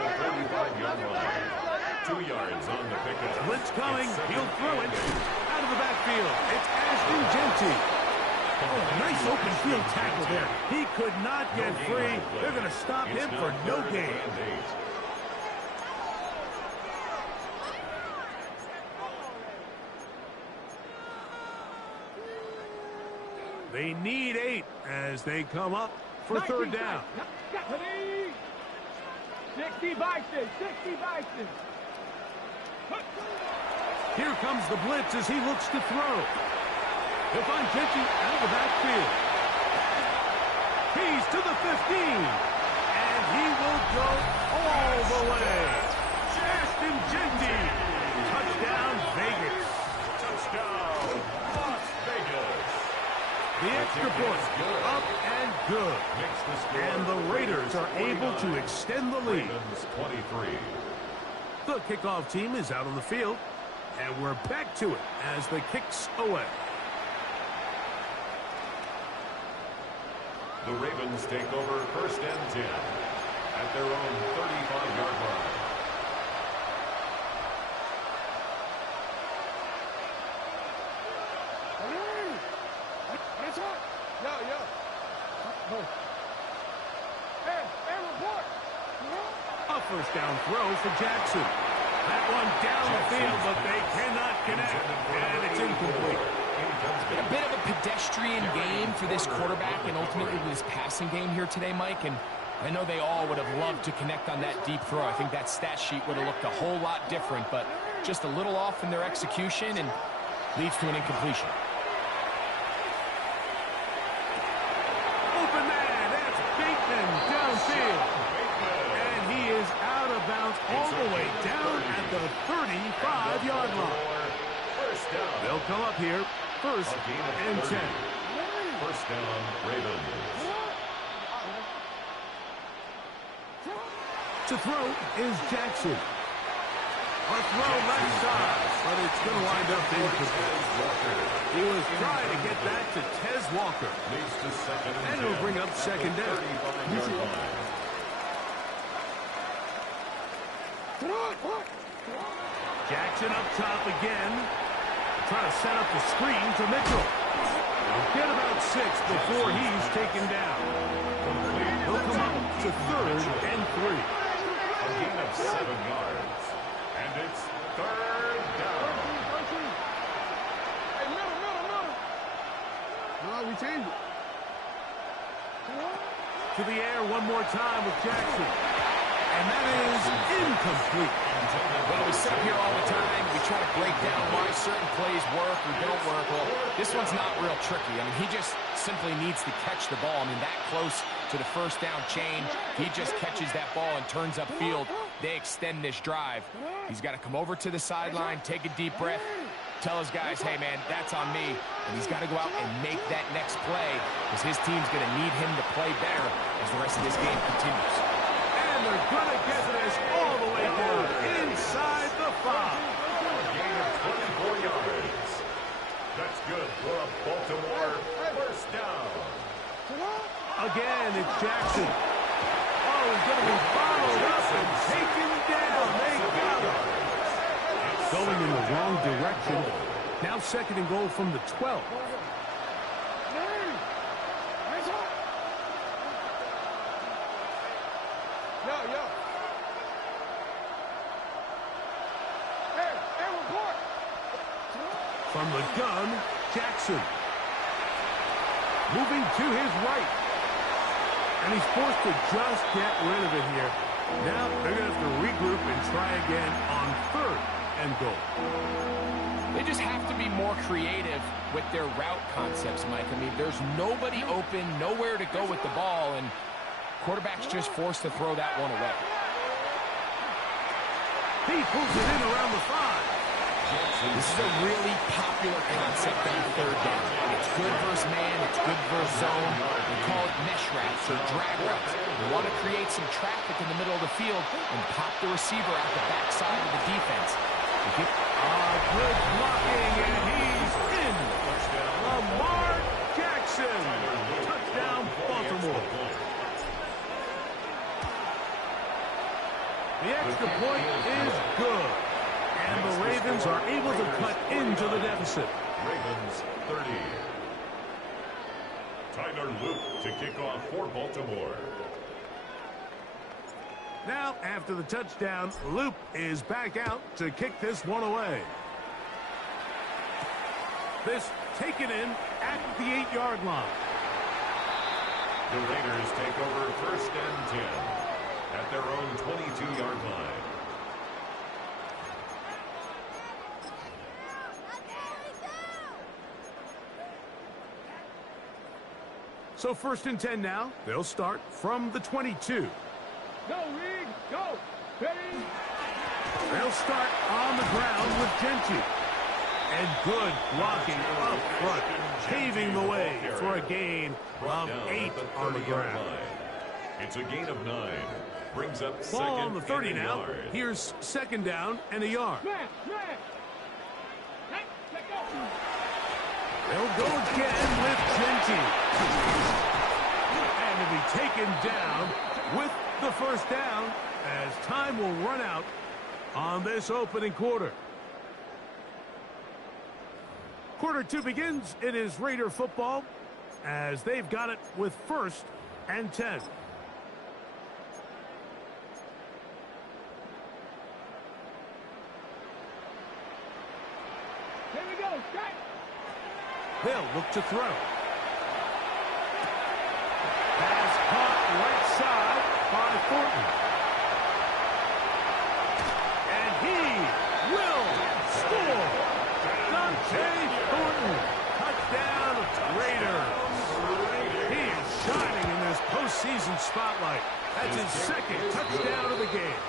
2 yards on the pickup. Blitz coming. He'll throw it out of the backfield. It's Ashton Genty. Oh, nice open field tackle there. He could not get free. They're going to stop him for no gain. They need 8 as they come up for 3rd down. 60 Bison. Here comes the blitz as he looks to throw. He'll find Genty out of the backfield. He's to the 15. And he will go all the way. Ashton Genty. Touchdown, Vegas. Touchdown, Las Vegas. The extra point, up and good. And the Raiders are able to extend the lead. 23. The kickoff team is out on the field, and we're back to it as the kick's away. The Ravens take over 1st and 10 at their own 35-yard line. A 1st down throw for Jackson. That one down the field, but they cannot connect, and it's incomplete. A bit of a pedestrian game for this quarterback and ultimately this passing game here today, Mike. And I know they all would have loved to connect on that deep throw. I think that stat sheet would have looked a whole lot different, but just a little off in their execution and leads to an incompletion. Open man, that's Bateman downfield. And he is out of bounds all the way down at the 35-yard line. They'll come up here. 1st and 10. 1st down, Ravens. To throw is Jackson. A throw left side, but it's going to wind up incomplete. He was trying to get that to Tez Walker. And it'll bring up 2nd down. Jackson up top again. Trying to set up the screen to Mitchell. He'll get about 6 before he's taken down. He'll come up to 3rd and 3. gain of 7 yards. And it's third down. Hey, middle. No, we changed it. To the air one more time with Jackson. And that is incomplete. Well, we sit up here all the time. We try to break down why certain plays work or don't work. Well, this one's not real tricky. I mean, he just simply needs to catch the ball. I mean, that close to the first down chain. He just catches that ball and turns upfield. They extend this drive. He's got to come over to the sideline, take a deep breath, tell his guys, hey, man, that's on me. And he's got to go out and make that next play because his team's going to need him to play better as the rest of this game continues. And they're going to get this all the way down inside the 5. Gain of 24 yards. That's good for a Baltimore first down. Again, it's Jackson. Oh, he's going to be followed up and taken down. They got him. Going in the wrong direction. Now 2nd and goal from the 12. Yo. Hey, report. From the gun, Jackson. Moving to his right. And he's forced to just get rid of it here. Now they're going to have to regroup and try again on 3rd and goal. They just have to be more creative with their route concepts, Mike. I mean, there's nobody open, nowhere to go with the ball, and quarterback's just forced to throw that one away. He pulls it in around the 5. This is a really popular concept on 3rd down. It's good versus man, it's good versus zone. We call it mesh routes or drag routes. You want to create some traffic in the middle of the field and pop the receiver out the backside of the defense. Good blocking, and he's in. Lamar Jackson. Touchdown, Baltimore. The extra point is good. And the Ravens are able to cut into the deficit. Ravens 30. Tyler Luke to kick off for Baltimore. Now, after the touchdown, Loop is back out to kick this one away. This taken in at the 8-yard line. The Raiders take over 1st and 10 at their own 22-yard line. So 1st and 10 now. They'll start from the 22. Go, Reed, go. Ready? They'll start on the ground with Genty. And good blocking up front, paving the way for a gain of 8 on the ground. It's a gain of 9. Brings up Ball 2nd on the 30 and a now. yard. Here's 2nd down and a yard. Smash. Hey, let go. They'll go again with Genty. And to be taken down with the 1st down as time will run out on this opening quarter. Quarter 2 begins. It is Raider football as they've got it with 1st and 10. Here we go. Strike. They'll look to throw. Pass caught right side by Thornton. And he will score. Dante Thornton. Touchdown Raiders. He is shining in this postseason spotlight. That's his 2nd touchdown of the game.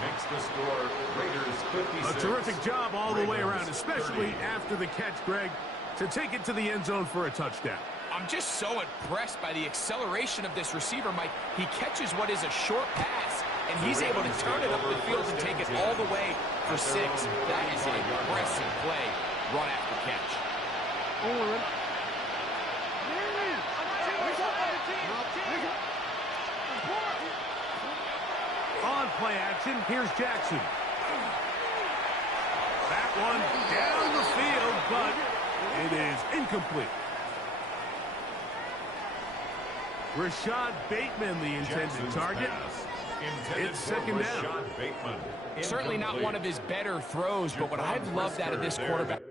Makes the score Raiders 56. A terrific job all the way around, especially after the catch, Greg, to take it to the end zone for a touchdown. I'm just so impressed by the acceleration of this receiver, Mike. He catches what is a short pass, and he's able to turn it up the field and take it all the way for 6. That is an impressive play, run after catch. On play action, here's Jackson. That one down the field, but it is incomplete. Rashad Bateman, the intended target. It's second down. Certainly not one of his better throws, but what I've loved out of this quarterback